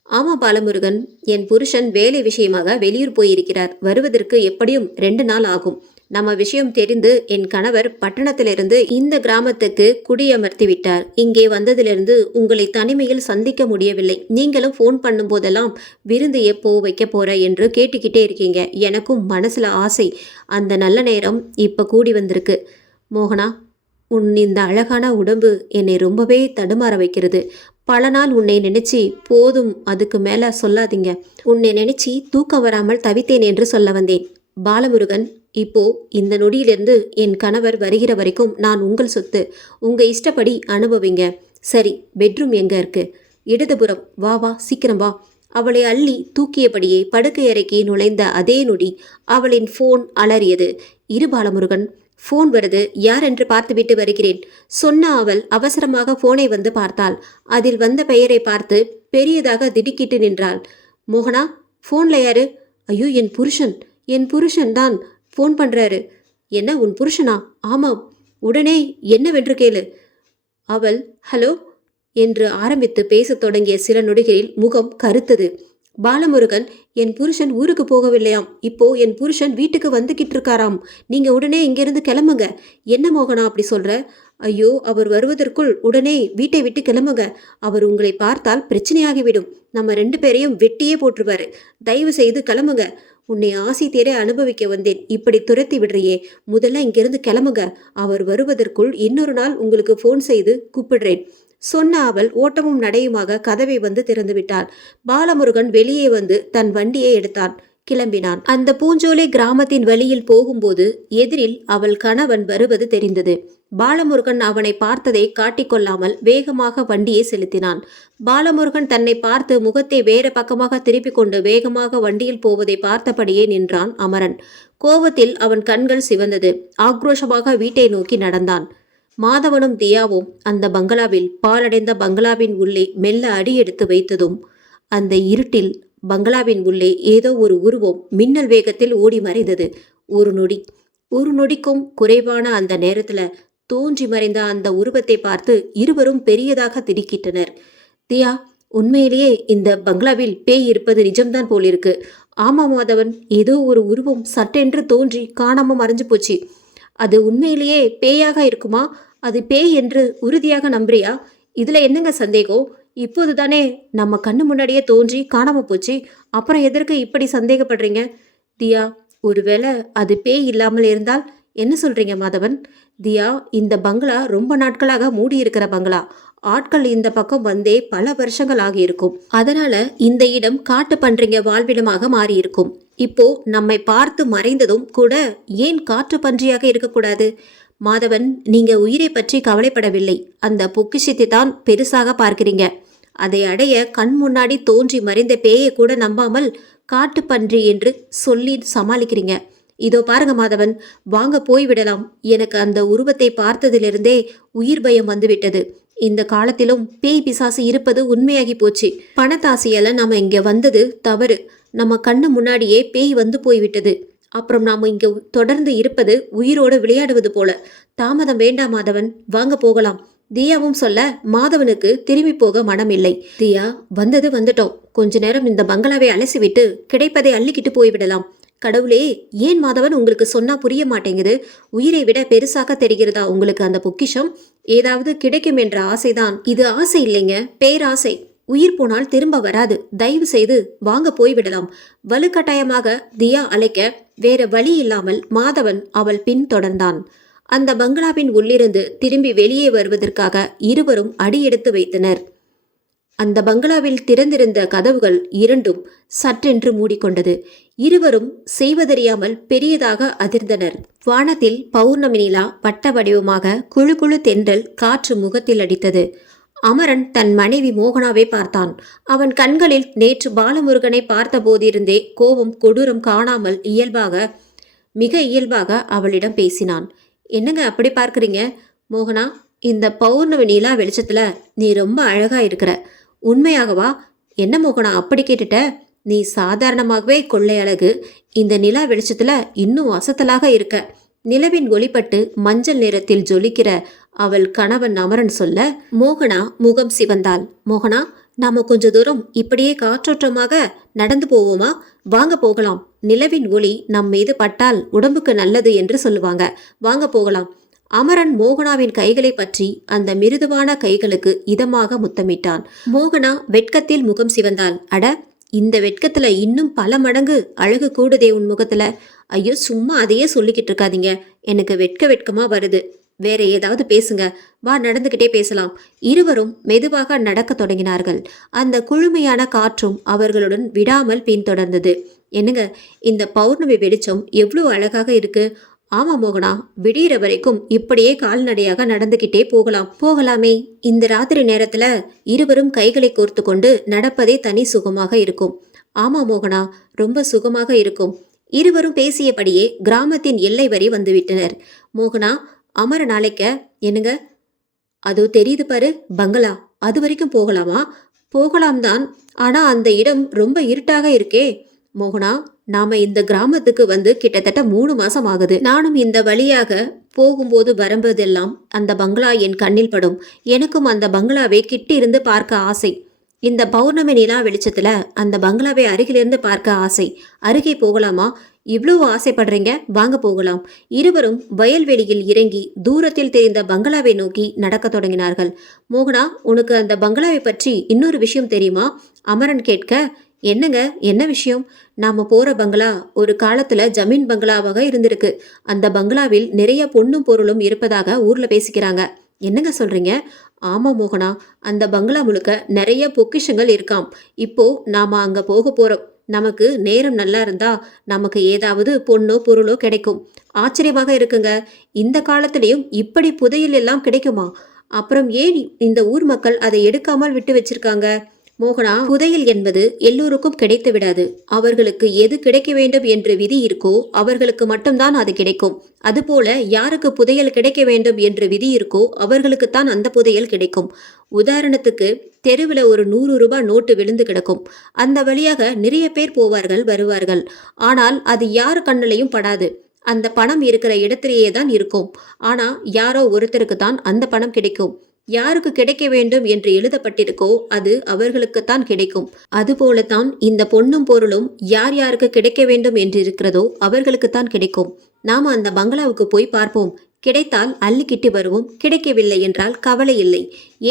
ஆமா பாலமுருகன், என் புருஷன் வேலை விஷயமாக வெளியூர் போயிருக்கிறார். வருவதற்கு எப்படியும் 2 நாள் ஆகும். நம்ம விஷயம் தெரிந்து என் கணவர் பட்டணத்திலிருந்து இந்த கிராமத்துக்கு குடியமர்த்தி விட்டார். இங்கே வந்ததிலிருந்து உங்களை தனிமையில் சந்திக்க முடியவில்லை. நீங்களும் ஃபோன் பண்ணும் போதெல்லாம் விருந்து எப்போ வைக்க போற என்று கேட்டுக்கிட்டே இருக்கீங்க. எனக்கும் மனசுல ஆசை. அந்த நல்ல நேரம் இப்ப கூடி வந்திருக்கு. மோகனா, உன் இந்த அழகான உடம்பு என்னை ரொம்பவே தடுமாற வைக்கிறது. பல நாள் உன்னை நினைச்சி போதும், அதுக்கு மேல சொல்லாதீங்க. உன்னை நினைச்சி தூக்கம் வராமல் தவித்தேன் என்று சொல்ல வந்தேன். பாலமுருகன், இப்போ இந்த நொடியிலிருந்து என் கணவர் வருகிற வரைக்கும் நான் உங்கள் சொத்து. உங்க இஷ்டப்படி அனுபவிங்க. சரி, பெட்ரூம் எங்க இருக்கு? இடதுபுறம். வா வா, சீக்கிரம் வா. அவளை அள்ளி தூக்கியபடியே படுக்கை அறைக்கு நுழைந்த அதே நொடி அவளின் ஃபோன் அலறியது. இரு பாலமுருகன், ஃபோன் வருது, யார் என்று பார்த்துவிட்டு வருகிறேன் சொன்ன அவள் அவசரமாக ஃபோனை வந்து பார்த்தாள். அதில் வந்த பெயரை பார்த்து பெரியதாக திடுக்கிட்டு நின்றாள். மோகனா, ஃபோன்ல யாரு? ஐயோ, என் புருஷன் தான் ஃபோன் பண்றாரு. என்ன, உன் புருஷனா? ஆமாம். உடனே என்னவென்று கேளு. அவள் ஹலோ என்று ஆரம்பித்து பேசத் தொடங்கிய சில நொடிகளில் முகம் கருத்தது. பாலமுருகன், என் புருஷன் ஊருக்கு போகவில்லையாம், இப்போ என் புருஷன் வீட்டுக்கு வந்துகிட்டு இருக்காராம், நீங்க உடனே இங்கிருந்து கிளம்புங்க. என்ன மோகனா அப்படி சொல்ற? ஐயோ, அவர் வருவதற்குள் உடனே வீட்டை விட்டு கிளம்புங்க. அவர் உங்களை பார்த்தால் பிரச்சனையாகிவிடும். நம்ம 2 பேரையும் வெட்டியே போட்டுருவாரு. தயவு செய்து கிளம்புங்க. உன்னை ஆசை தீர அனுபவிக்க வந்தேன், இப்படி துரத்தி விடுறியே. முதல்ல இங்கிருந்து கிளம்புங்க. அவர் வருவதற்குள் இன்னொரு நாள் உங்களுக்கு ஃபோன் செய்து கூப்பிடுறேன் சொன்ன அவள் ஓட்டமும் நடையுமாக கதவை வந்து திறந்து விட்டாள். பாலமுருகன் வெளியே வந்து தன் வண்டியை எடுத்தான், கிளம்பினான். அந்த பூஞ்சோலை கிராமத்தின் வழியில் போகும்போது எதிரில் அவள் கணவன் வருவது தெரிந்தது. பாலமுருகன் அவனை பார்த்ததை காட்டிக்கொள்ளாமல் வேகமாக வண்டியை செலுத்தினான். பாலமுருகன் தன்னை பார்த்து முகத்தை வேறு பக்கமாக திருப்பிக் கொண்டு வேகமாக வண்டியில் போவதை பார்த்தபடியே நின்றான் அமரன். கோபத்தில் அவன் கண்கள் சிவந்தது. ஆக்ரோஷமாக வீட்டை நோக்கி நடந்தான். மாதவனும் தியாவும் அந்த பங்களாவில், பாலடைந்த பங்களாவின் உள்ளே மெல்ல அடியெடுத்து வைத்ததும் அந்த இருட்டில் பங்களாவின் உள்ளே ஏதோ ஒரு உருவம் மின்னல் வேகத்தில் ஓடி மறைந்தது. ஒரு நொடிக்கும் குறைவான அந்த நேரத்துல தோன்றி மறைந்த அந்த உருவத்தை பார்த்து இருவரும் பெரியதாக திடுக்கிட்டனர். தியா, உண்மையிலேயே இந்த பங்களாவில் பேய் இருப்பது நிஜம்தான் போலிருக்கு. ஆமா மாதவன், ஏதோ ஒரு உருவம் சட்டென்று தோன்றி காணாம மறைஞ்சு போச்சு. அது உண்மையிலேயே பேயாக இருக்குமா? அது பேய் என்று உறுதியாக நம்புறியா? இதுல என்னங்க சந்தேகம்? இப்போதுதானே நம்ம கண்ணு முன்னாடியே தோன்றி காணாம போச்சு, அப்புறம் எதற்கு இப்படி சந்தேகப்படுறீங்க? தியா, ஒருவேளை அது பேய் இல்லாமல் இருந்தால்? என்ன சொல்றீங்க மாதவன்? தியா, இந்த பங்களா ரொம்ப நாட்களாக மூடி இருக்கிற பங்களா. ஆட்கள் இந்த பக்கம் வந்தே பல வருஷங்கள் ஆகியிருக்கும். அதனால இந்த இடம் காட்டு பன்றிங்க வாழ்விடமாக மாறியிருக்கும். இப்போ நம்மை பார்த்து மறைந்ததும் கூட ஏன் காற்று பன்றியாக இருக்கக்கூடாது? மாதவன், நீங்க உயிரை பற்றி கவலைப்படவில்லை. அந்த பொக்கிஷத்தை தான் பெருசாக பார்க்கிறீங்க. அதை அடைய கண் முன்னாடி தோன்றி மறைந்த பேயை கூட நம்பாமல் காட்டு பன்றி என்று சொல்லி சமாளிக்கிறீங்க. இதோ பாருங்க மாதவன், வாங்க போய்விடலாம். எனக்கு அந்த உருவத்தை பார்த்ததிலிருந்தே உயிர் பயம் வந்துவிட்டது. இந்த காலத்திலும் பேய் பிசாசு இருப்பது உண்மையாகி போச்சு. பணத்தாசையால நாம இங்க வந்தது தவறு. நம்ம கண்ணு முன்னாடியே பேய் வந்து போய்விட்டது. அப்புறம் நாம இங்க தொடர்ந்து இருப்பது உயிரோடு விளையாடுவது போல. தாமதம் வேண்டாம் மாதவன், வாங்க போகலாம். தியாவும் சொல்ல மாதவனுக்கு திரும்பி போக மனம் இல்லை. தியா, வந்தது வந்துட்டோம். கொஞ்ச நேரம் இந்த பங்களாவை அலசிவிட்டு கிடைப்பதை அள்ளிக்கிட்டு போய்விடலாம். கடவுளே, ஏன் மாதவன் உங்களுக்கு சொன்னா புரிய மாட்டேங்குது? உயிரை விட பெருசாக தெரிகிறதா உங்களுக்கு அந்த பொக்கிஷம்? ஏதாவது கிடைக்கும் என்ற ஆசைதான். இது ஆசை இல்லைங்க, பேராசை. உயிர் போனால் திரும்ப வராது. தயவு செய்து வாங்க போய்விடலாம். வலுக்கட்டாயமாக தியா அழைக்க வேற வழி இல்லாமல் மாதவன் அவள் பின் தொடர்ந்தான். அந்த பங்களாவின் உள்ளிருந்து திரும்பி வெளியே வருவதற்காக இருவரும் அடியெடுத்து வைத்தனர். அந்த பங்களாவில் திறந்திருந்த கதவுகள் இரண்டும் சற்றென்று மூடிக்கொண்டது. இருவரும் செய்வதறியாமல் பெரியதாக அதிர்ந்தனர். வானத்தில் பௌர்ணமி நிலா வட்ட வடிவமாக குழு குழு தென்றல் காற்று முகத்தில் அடித்தது. அமரன் தன் மனைவி மோகனாவை பார்த்தான். அவன் கண்களில் நேற்று பாலமுருகனை பார்த்த போதிருந்தே கோபம் கொடூரம் காணாமல் மிக இயல்பாக அவளிடம் பேசினான். என்னங்க அப்படி பார்க்குறீங்க? மோகனா, இந்த பௌர்ணமி நிலா வெளிச்சத்துல நீ ரொம்ப அழகா இருக்கிற. உண்மையாகவா? என்ன மோகனா அப்படி கேட்டுட்ட? நீ சாதாரணமாகவே கொள்ளை அழகு. இந்த நிலா வெளிச்சத்துல இன்னும் அசத்தலாக இருக்க. நிலவின் ஒளிப்பட்டு மஞ்சள் நிறத்தில் ஜொலிக்கிற அவள் கணவன் அமரன் சொல்ல மோகனா முகம் சிவந்தாள். மோகனா, நாம கொஞ்ச தூரம் இப்படியே காற்றோட்டமாக நடந்து போவோமா? வாங்க போகலாம். நிலவின் ஒளி நம் மீது பட்டால் உடம்புக்கு நல்லது என்று சொல்லுவாங்க. வாங்க போகலாம். அமரன் மோகனாவின் கைகளை பற்றி அந்த மிருதுவான கைகளுக்கு இதமாக முத்தமிட்டான். மோகனா வெட்கத்தில் முகம் சிவந்தாள். அட, இந்த வெட்கத்துல இன்னும் பல மடங்கு அழகு கூடுதே உன் முகத்துல. ஐயோ, சும்மா அதையே சொல்லிக்கிட்டு இருக்காதீங்க. எனக்கு வெட்கமா வருது. வேற ஏதாவது பேசுங்க. வா, நடந்துகிட்டே பேசலாம். இருவரும் மெதுவாக நடக்க தொடங்கினார்கள். அந்த குளுமையான காற்றும் அவர்களுடன் விடாமல் பின்தொடர்ந்தது. என்னங்க, இந்த பௌர்ணமி வெளிச்சம் எவ்வளவு அழகாக இருக்கு. ஆமா மோகனா, விடிகிற வரைக்கும் இப்படியே கால்நடையாக நடந்துகிட்டே போகலாமே. இந்த ராத்திரி நேரத்துல இருவரும் கைகளை கோர்த்து கொண்டு நடப்பதே தனி சுகமாக இருக்கும். ஆமா மோகனா, ரொம்ப சுகமாக இருக்கும். இருவரும் பேசியபடியே கிராமத்தின் எல்லை வரை வந்துவிட்டனர். மோகனா, அமரன் அழைக்க, என்னங்க, அதோ தெரியுது பாரு பங்களா, அது வரைக்கும் போகலாமா? போகலாம் தான், ஆனா அந்த இடம் ரொம்ப இருட்டாக இருக்கே. மோகனா, நாம இந்த கிராமத்துக்கு வந்து கிட்டத்தட்ட 3 மாசம் ஆகுது. நானும் இந்த வழியாக போகும்போது வரும்போதெல்லாம் அந்த பங்களா என் கண்ணில் படும். எனக்கும் அந்த பங்களாவை கிட்டிருந்து பார்க்க ஆசை. இந்த பௌர்ணமி நிலா வெளிச்சத்துல அந்த பங்களாவை அருகிலிருந்து பார்க்க ஆசை. அருகே போகலாமா? இவ்வளவு ஆசைப்படுறீங்க, வாங்க போகலாம். இருவரும் வயல்வெளியில் இறங்கி தூரத்தில் தெரிந்த பங்களாவை நோக்கி நடக்க தொடங்கினார்கள். மோகனா, உனக்கு அந்த பங்களாவை பற்றி இன்னொரு விஷயம் தெரியுமா? அமரன் கேட்க, என்னங்க, என்ன விஷயம்? நாம போற பங்களா ஒரு காலத்துல ஜமீன் பங்களாவாக இருந்திருக்கு. அந்த பங்களாவில் நிறைய பொண்ணும் பொருளும் இருப்பதாக ஊர்ல பேசிக்கிறாங்க. என்னங்க சொல்றீங்க? ஆமா மோகனா, அந்த பங்களா முழுக்க நிறைய பொக்கிஷங்கள் இருக்காம். இப்போ நாம அங்க போக போறோம். நமக்கு நேரம் நல்லா இருந்தா நமக்கு ஏதாவது பொண்ணோ பொருளோ கிடைக்கும். ஆச்சரியமாக இருக்குங்க. இந்த காலத்திலயும் இப்படி புதையல் எல்லாம் கிடைக்குமா? அப்புறம் ஏன் இந்த ஊர் மக்கள் அதை எடுக்காமல் விட்டு வச்சிருக்காங்க? மோகனா, புதையல் என்பது எல்லோருக்கும் கிடைத்து விடாது. அவர்களுக்கு எது கிடைக்க வேண்டும் என்று விதி இருக்கோ அவர்களுக்கு மட்டும்தான் அது கிடைக்கும். அதுபோல யாருக்கு புதையல் கிடைக்க வேண்டும் என்று விதி இருக்கோ அவர்களுக்குத்தான் அந்த புதையல் கிடைக்கும். உதாரணத்துக்கு, தெருவில் ஒரு 100 ரூபாய் நோட்டு விழுந்து கிடக்கும். அந்த வழியாக நிறைய பேர் போவார்கள் வருவார்கள். ஆனால் அது யார் கண்ணிலையும் படாது. அந்த பணம் இருக்கிற இடத்திலேயே தான் இருக்கும். ஆனா யாரோ ஒருத்தருக்கு தான் அந்த பணம் கிடைக்கும். யாருக்கு கிடைக்க வேண்டும் என்று எழுதப்பட்டிருக்கோ அது அவர்களுக்குத்தான் கிடைக்கும். அதுபோலத்தான் இந்த பொன்னும் பொருளும் யார் யாருக்கு கிடைக்க வேண்டும் என்று இருக்கிறதோ அவர்களுக்குத்தான் கிடைக்கும். நாம அந்த பங்களாவுக்கு போய் பார்ப்போம். கிடைத்தால் அள்ளிக்கிட்டு வருவோம். கிடைக்கவில்லை என்றால் கவலை இல்லை.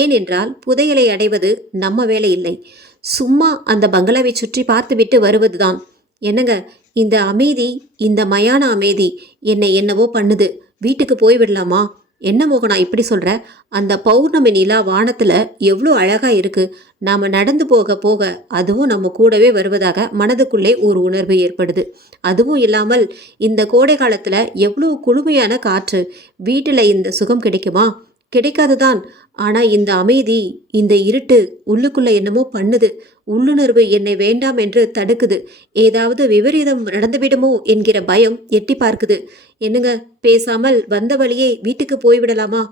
ஏனென்றால் புதையலை அடைவது நம்ம வேலை இல்லை. சும்மா அந்த பங்களாவை சுற்றி பார்த்துவிட்டு வருவதுதான். என்னங்க, இந்த அமைதி, இந்த மயான அமைதி என்னை என்னவோ பண்ணுது. வீட்டுக்கு போய் விடலாமா? என்ன மோகனா இப்படி சொல்ற? அந்த பௌர்ணமி நிலா வானத்துல எவ்வளோ அழகா இருக்கு. நாம நடந்து போக போக அதுவும் நம்ம கூடவே வருவதாக மனதுக்குள்ளே ஒரு உணர்வு ஏற்படுது. அதுவும் இல்லாமல் இந்த கோடை காலத்துல எவ்வளோ குளுமையான காற்று. வீட்டுல இந்த சுகம் கிடைக்குமா? கிடைக்காதுதான். ஆனா இந்த அமைதி, இந்த இருட்டு உள்ளுக்குள்ள என்னமோ பண்ணுது. உள்ளுணர்வு என்னை வேண்டாம் என்று தடுக்குது. ஏதாவது விபரீதம் நடந்துவிடுமோ என்கிற பயம் எட்டி பார்க்குது. என்னங்க, பேசாமல் வந்த வழியே வீட்டுக்கு போய்விடலாமா?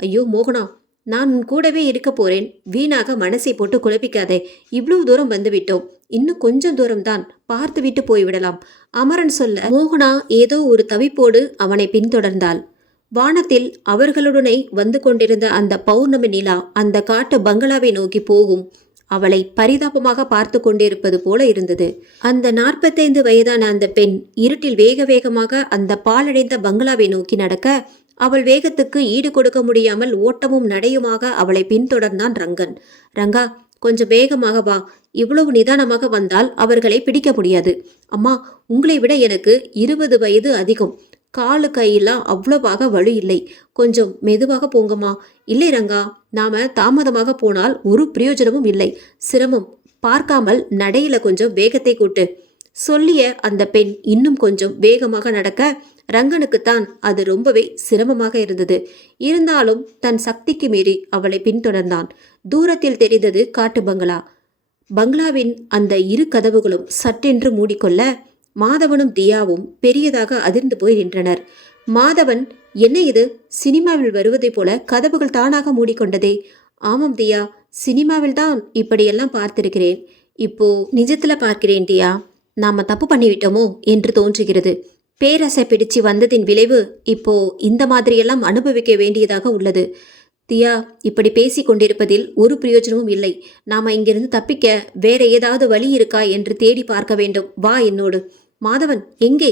ஐயோ மோகனா, நான் உன் கூடவே இருக்க போறேன். வீணாக மனசை போட்டு குழப்பிக்காதே. இவ்வளவு தூரம் வந்து விட்டோம். இன்னும் கொஞ்சம் தூரம்தான், பார்த்து விட்டு போய்விடலாம். அமரன் சொல்ல மோகனா ஏதோ ஒரு தவிப்போடு அவனை பின்தொடர்ந்தாள். வானத்தில் அவர்களுடனே வந்து கொண்டிருந்த அந்த பௌர்ணமி நிலா அந்த காட்டு பங்களாவை நோக்கி போகும் அவளை பரிதாபமாக பார்த்து கொண்டிருப்பது போல இருந்தது. அந்த 45 வயதான அந்த பெண் இருட்டில் வேக வேகமாக அந்த பாலடைந்த பங்களாவை நோக்கி நடக்க, அவள் வேகத்துக்கு ஈடு கொடுக்க முடியாமல் ஓட்டமும் நடையுமாக அவளை பின்தொடர்ந்தான் ரங்கன். ரங்கா, கொஞ்சம் வேகமாக வா. இவ்வளவு நிதானமாக வந்தால் அவர்களை பிடிக்க முடியாது. அம்மா, உங்களை விட எனக்கு 20 வயது அதிகம். காலு கையெல்லாம் அவ்வளவாக வலு இல்லை. கொஞ்சம் மெதுவாக போங்கம்மா. இல்லை ரங்கா, நாம தாமதமாக போனால் ஒரு பிரயோஜனமும் இல்லை. சிரமம் பார்க்காமல் நடையில கொஞ்சம் வேகத்தை கூட்டு. சொல்லிய அந்த பெண் இன்னும் கொஞ்சம் வேகமாக நடக்க ரங்கனுக்குத்தான் அது ரொம்பவே சிரமமாக இருந்தது. இருந்தாலும் தன் சக்திக்கு மீறி அவளை பின்தொடர்ந்தான். தூரத்தில் தெரிந்தது காட்டு பங்களா. பங்களாவின் அந்த 2 கதவுகளும் சட்டென்று மூடிக்கொள்ள மாதவனும் தியாவும் பெரியதாக அதிர்ந்து போய் நின்றனர். மாதவன், என்ன இது? சினிமாவில் வருவதைப் போல கதவுகள் தானாக மூடிக்கொண்டதே. ஆமாம் தியா, சினிமாவில் தான் இப்படியெல்லாம் பார்த்திருக்கிறேன். இப்போ நிஜத்துல பார்க்கிறேன் தியா. நாம தப்பு பண்ணிவிட்டோமோ என்று தோன்றுகிறது. பேராசை பிடிச்சு வந்ததின் விளைவு இப்போ இந்த மாதிரியெல்லாம் அனுபவிக்க வேண்டியதாக உள்ளது. தியா, இப்படி பேசி கொண்டிருப்பதில் ஒரு பிரயோஜனமும் இல்லை. நாம இங்கிருந்து தப்பிக்க வேற ஏதாவது வழி இருக்கா என்று தேடி பார்க்க வேண்டும். வா என்னோடு. மாதவன், எங்கே?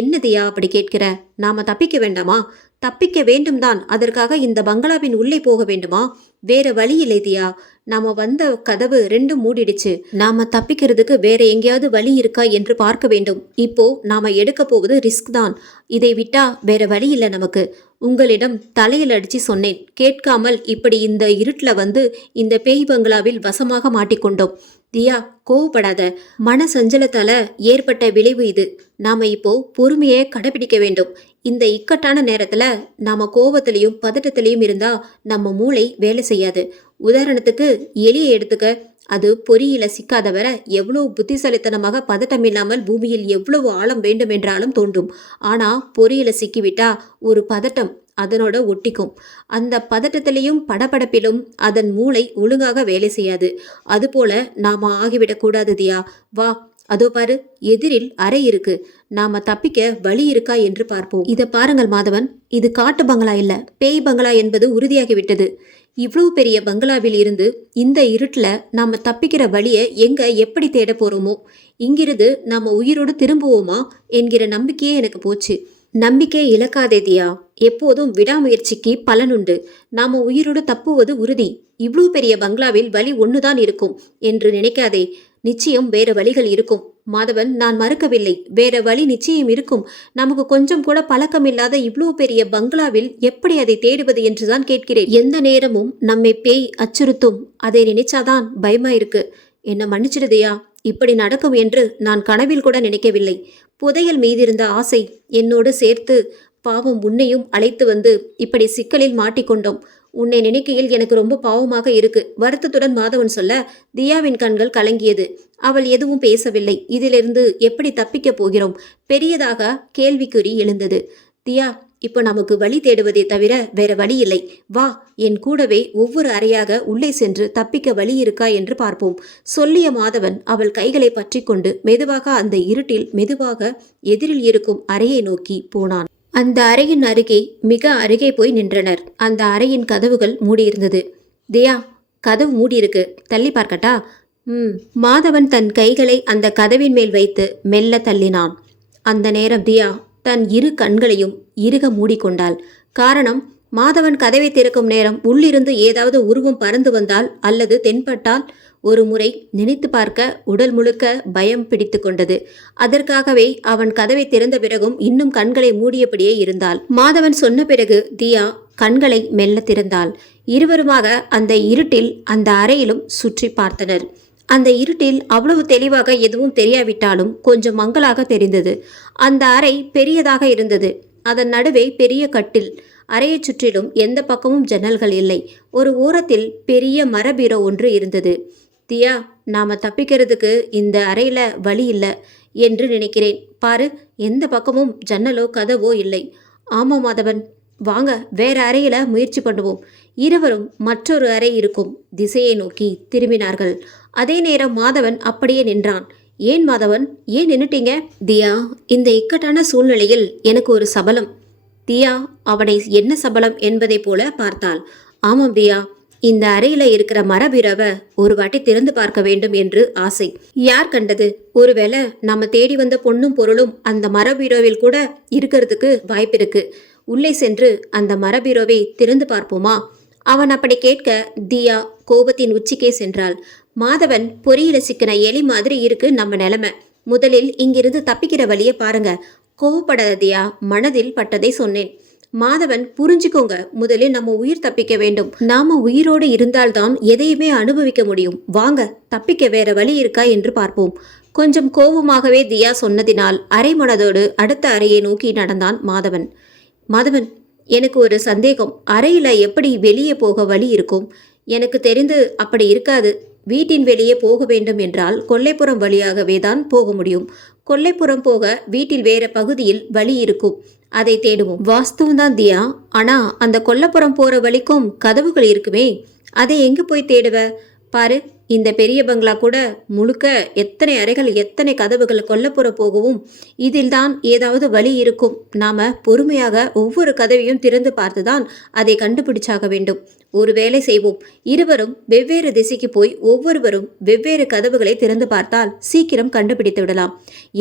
என்ன தியா அப்படி கேட்கிற? நாம தப்பிக்க வேண்டாமா? தப்பிக்க வேண்டும் தான். அதற்காக இந்த பங்களாவின் உள்ளே போக வேண்டுமா? வேற வழி இல்லை தியா. நாம வந்த கதவு 2 மூடிடுச்சு. நாம தப்பிக்கிறதுக்கு வேற எங்கேயாவது வழி இருக்கா என்று பார்க்க வேண்டும். இப்போ நாம எடுக்க போவது ரிஸ்க் தான். இதை விட்டா வேற வழி இல்லை நமக்கு. உங்களிடம் தலையில் அடிச்சு சொன்னேன், கேட்காமல் இப்படி இந்த இருட்டில் வந்து இந்த பேய் பங்களாவில் வசமாக மாட்டிக்கொண்டோம். தியா, கோவப்படாத. மன சஞ்சலத்தால ஏற்பட்ட விளைவு இது. நாம இப்போ பொறுமையை கடைபிடிக்க வேண்டும். இந்த இக்கட்டான நேரத்துல நாம கோவத்திலையும் பதட்டத்திலையும் இருந்தா நம்ம மூளை வேலை செய்யாது. உதாரணத்துக்கு எலியை எடுத்துக்க. அது பொறியில சிக்காத வர எவ்வளவு புத்திசாலித்தனமாக பதட்டம் இல்லாமல் பூமியில் எவ்வளவு ஆழம் வேண்டும் என்றாலும் தோன்றும். ஆனா பொறியில சிக்கிவிட்டா ஒரு பதட்டம் அதனோட ஒட்டிக்கும். அந்த பதட்டத்திலையும் படபடப்பிலும் அதன் மூளை ஒழுங்காக வேலை செய்யாது. அதுபோல நாம ஆகிவிடக்கூடாது தியா. வா, அதோ பாரு, எதிரில் அறை இருக்கு. நாம தப்பிக்க வழி இருக்கா என்று பார்ப்போம். இத பாருங்கள் மாதவன், இது காட்டு பங்களா இல்ல, பேய் பங்களா என்பது உறுதியாகிவிட்டது. இவ்வளவு பெரிய பங்களாவில் இருந்து இந்த இருட்டுல நாம தப்பிக்கிற வழிய எங்க எப்படி தேட போறோமோ, இங்கிருந்து நாம உயிரோடு திரும்புவோமா என்கிற நம்பிக்கையே எனக்கு போச்சு. நம்பிக்கையை இழக்காதே தியா. எப்போதும் விடாமுயற்சிக்கு பலனுண்டு. நாம உயிரோடு தப்புவது உறுதி. இவ்வளவு பெரிய பங்களாவில் வழி ஒண்ணுதான் இருக்கும் என்று நினைக்காதே. நிச்சயம் வேற வழிகள் இருக்கும். மாதவன், நான் மறுக்கவில்லை, வேற வழி நிச்சயம் இருக்கும். நமக்கு கொஞ்சம் கூட பழக்கமில்லாத இவ்வளவு பெரிய பங்களாவில் எப்படி அதை தேடுவது என்றுதான் கேட்கிறேன். எந்த நேரமும் நம்மை பேய் அச்சுறுத்தும். அதை நினைச்சாதான் பயமா இருக்கு. என்ன மன்னிச்சிடுதையா, இப்படி நடக்கும் என்று நான் கனவில் கூட நினைக்கவில்லை. புதையல் மீதிருந்த ஆசை என்னோடு சேர்த்து பாவம் உன்னையும் அழைத்து வந்து இப்படி சிக்கலில் மாட்டிக்கொண்டோம். உன்னை நினைக்கையில் எனக்கு ரொம்ப பாவமாக இருக்கு, வருத்தத்துடன் மாதவன் சொல்ல, தியாவின் கண்கள் கலங்கியது. அவள் எதுவும் பேசவில்லை. இதிலிருந்து எப்படி தப்பிக்க போகிறோம்? பெரியதாக கேள்விக்குறி எழுந்தது. தியா, இப்போ நமக்கு வழி தேடுவதே தவிர வேற வழி இல்லை. வா, என் கூடவே ஒவ்வொரு அறையாக உள்ளே சென்று தப்பிக்க வழி இருக்கா என்று பார்ப்போம். சொல்லிய மாதவன் அவள் கைகளை பற்றி கொண்டு மெதுவாக அந்த இருட்டில் மெதுவாக எதிரில் இருக்கும் அறையை நோக்கி போனான். அந்த அறையின் அருகே மிக அருகே போய் நின்றனர். அந்த அறையின் கதவுகள் மூடியிருந்தது. தியா, கதவு மூடியிருக்கு, தள்ளி பார்க்கட்டா? மாதவன் தன் கைகளை அந்த கதவின் மேல் வைத்து மெல்ல தள்ளினான். அந்த நேரம் தியா தன் இரு கண்களையும் இறுக மூடிக்கொண்டாள். காரணம், மாதவன் கதவை திறக்கும் நேரம் உள்ளிருந்து ஏதாவது உருவம் பறந்து வந்தால் அல்லது தென்பட்டால் ஒரு முறை நினைத்து பார்க்க உடல் முழுக்க பயம் பிடித்து கொண்டது. அதற்காகவே அவன் கதவை திறந்த பிறகும் இன்னும் கண்களை மூடியபடியே இருந்தாள். மாதவன் சொன்ன பிறகு தியா கண்களை மெல்ல திறந்தாள். இருவருமாக அந்த இருட்டில் அந்த அறையிலும் சுற்றி பார்த்தனர். அந்த இருட்டில் அவ்வளவு தெளிவாக எதுவும் தெரியாவிட்டாலும் கொஞ்சம் மங்கலாக தெரிந்தது. அந்த அறை பெரியதாக இருந்தது. அதன் நடுவே பெரிய கட்டில். அறையை சுற்றிலும் எந்த பக்கமும் ஜன்னல்கள் இல்லை. ஒரு ஓரத்தில் பெரிய மர பீரோ ஒன்று இருந்தது. தியா, நாம தப்பிக்கிறதுக்கு இந்த அறையில வழி இல்லை என்று நினைக்கிறேன். பாரு, எந்த பக்கமும் ஜன்னலோ கதவோ இல்லை. ஆமா மாதவன், வாங்க வேற அறையில முயற்சி பண்ணுவோம். இருவரும் மற்றொரு அறை இருக்கும் திசையை நோக்கி திரும்பினார்கள். அதே நேரம் மாதவன் அப்படியே நின்றான். ஏன் மாதவன், ஏன் நின்னுட்டீங்க? தியா, இந்த இக்கட்டான சூழ்நிலையில் எனக்கு ஒரு சபலம். தியா அவனை என்ன சபலம் என்பதை போல பார்த்தாள். ஆமாம் தியா, இந்த அறையில இருக்கிற மரபீரவை ஒரு வாட்டி திறந்து பார்க்க வேண்டும் என்று ஆசை. யார் கண்டது? ஒருவேளை நம்ம தேடி வந்த பொண்ணும் பொருளும் அந்த மரபீரோவில் கூட இருக்கிறதுக்கு வாய்ப்பிருக்கு. உள்ளே சென்று அந்த மரபீரோவை திறந்து பார்ப்போமா? அவன் அப்படி கேட்க தியா கோபத்தின் உச்சிக்கே சென்றாள். மாதவன், பொறியில சிக்கின எலி மாதிரி இருக்கு நம்ம நிலைமை. முதலில் இங்கிருந்து தப்பிக்கிற வழியை பாருங்க. கோவப்படாத தியா, மனதில் பட்டதை சொன்னேன். மாதவன், புரிஞ்சுக்கோங்க, முதலில் நம்ம உயிர் தப்பிக்க வேண்டும். நாம உயிரோடு இருந்தால்தான் எதையுமே அனுபவிக்க முடியும். வாங்க, தப்பிக்க வேற வழி இருக்கா என்று பார்ப்போம். கொஞ்சம் கோபமாகவே தியா சொன்னதினால் அரை மனதோடு அடுத்த அறையை நோக்கி நடந்தான் மாதவன். மாதவன், எனக்கு ஒரு சந்தேகம். அறையில எப்படி வெளியே போக வழி இருக்கும்? எனக்கு தெரிந்து அப்படி இருக்காது. வீட்டின் வெளியே போக வேண்டும் என்றால் கொல்லைப்புறம் வழியாகவே தான் போக முடியும். கொல்லைப்புறம் போக வீட்டில் வேற பகுதியில் வழி இருக்கும். அதை தேடுவோம். வாஸ்தவம் தான் தியா, ஆனா அந்த கொல்லைப்புறம் போற வழிக்கும் கதவுகள் இருக்குமே, அதை எங்க போய் தேடுவ? பாரு, இந்த பெரிய பங்களா கூட முழுக்க எத்தனை அறைகள், எத்தனை கதவுகள் கொல்லப்புற போகவும் இதில் தான் ஏதாவது வழி இருக்கும். நாம பொறுமையாக ஒவ்வொரு கதவையும் திறந்து பார்த்துதான் அதை கண்டுபிடிச்சாக வேண்டும். ஒரு வேலை செய்வோம். இருவரும் வெவ்வேறு திசைக்கு போய் ஒவ்வொருவரும் வெவ்வேறு கதவுகளை திறந்து பார்த்தால் சீக்கிரம் கண்டுபிடித்து விடலாம்.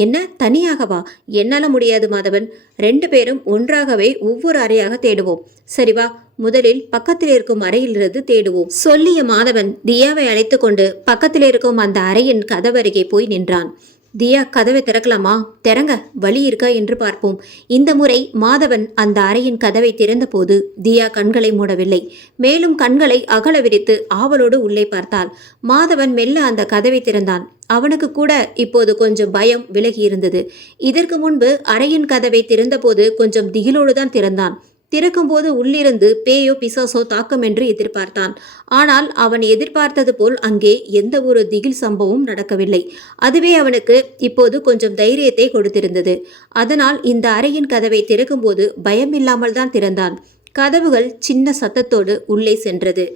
என்ன, தனியாகவா? என்னால முடியாது மாதவன். 2 பேரும் ஒன்றாகவே ஒவ்வொரு அறையாக தேடுவோம். சரிவா, முதலில் பக்கத்தில் இருக்கும் அறையிலிருந்து தேடுவோம். சொல்லிய மாதவன் தியாவை அழைத்து கொண்டு பக்கத்தில் இருக்கும் அந்த அறையின் கதவருகே போய் நின்றான். தியா, கதவை திறக்கலாமா? திறங்க, வழி இருக்கா என்று பார்ப்போம். இந்த முறை மாதவன் அந்த அறையின் கதவை திறந்த போது தியா கண்களை மூடவில்லை. மேலும் கண்களை அகல விரித்து ஆவலோடு உள்ளே பார்த்தாள். மாதவன் மெல்ல அந்த கதவை திறந்தான். அவனுக்கு கூட இப்போது கொஞ்சம் பயம் விலகி இருந்தது. இதற்கு முன்பு அறையின் கதவை திறந்தபோது கொஞ்சம் திகிலோடுதான் திறந்தான். திறக்கும்போது உள்ளிருந்து பேயோ பிசாசோ தாக்கம் என்று எதிர்பார்த்தான். ஆனால் அவன் எதிர்பார்த்தது போல் அங்கே எந்த ஒரு திகில் சம்பவமும் நடக்கவில்லை. அதுவே அவனுக்கு இப்போது கொஞ்சம் தைரியத்தை கொடுத்திருந்தது. அதனால் இந்த அறையின் கதவை திறக்கும்போது பயமில்லாமல் தான் திறந்தான். கதவுகள் சின்ன சத்தத்தோடு உள்ளே சென்றது.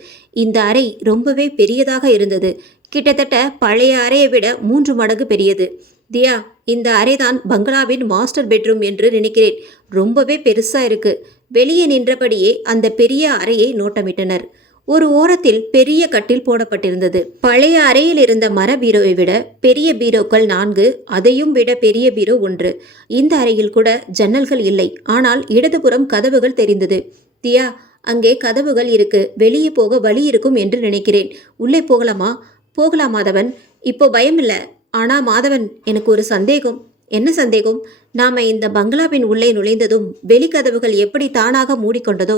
இந்த அறை ரொம்பவே பெரியதாக இருந்தது. கிட்டத்தட்ட பழைய அறையை விட 3 மடங்கு பெரியது. தியா, இந்த அறைதான் பங்களாவின் மாஸ்டர் பெட்ரூம் என்று நினைக்கிறேன். ரொம்பவே பெருசா இருக்கு. வெளியே நின்றபடியே அந்த பெரிய அறையை நோட்டமிட்டனர். ஒரு ஓரத்தில் பெரிய கட்டில் போடப்பட்டிருந்தது. பழைய அறையில் இருந்த மர பீரோவை விட பெரிய பீரோக்கள் 4, அதையும் விட பெரிய பீரோ 1. இந்த அறையில் கூட ஜன்னல்கள் இல்லை. ஆனால் இடதுபுறம் கதவுகள் தெரிந்தது. தியா, அங்கே கதவுகள் இருக்கு. வெளியே போக வழி இருக்கும் என்று நினைக்கிறேன். உள்ளே போகலாமா? போகலாம் மாதவன். இப்போ பயம் இல்லை. ஆனா மாதவன், எனக்கு ஒரு சந்தேகம். என்ன சந்தேகம்? நாம இந்த பங்களாவின் உள்ளே நுழைந்ததும் வெளிக்கதவுகள் எப்படி தானாக மூடிக்கொண்டதோ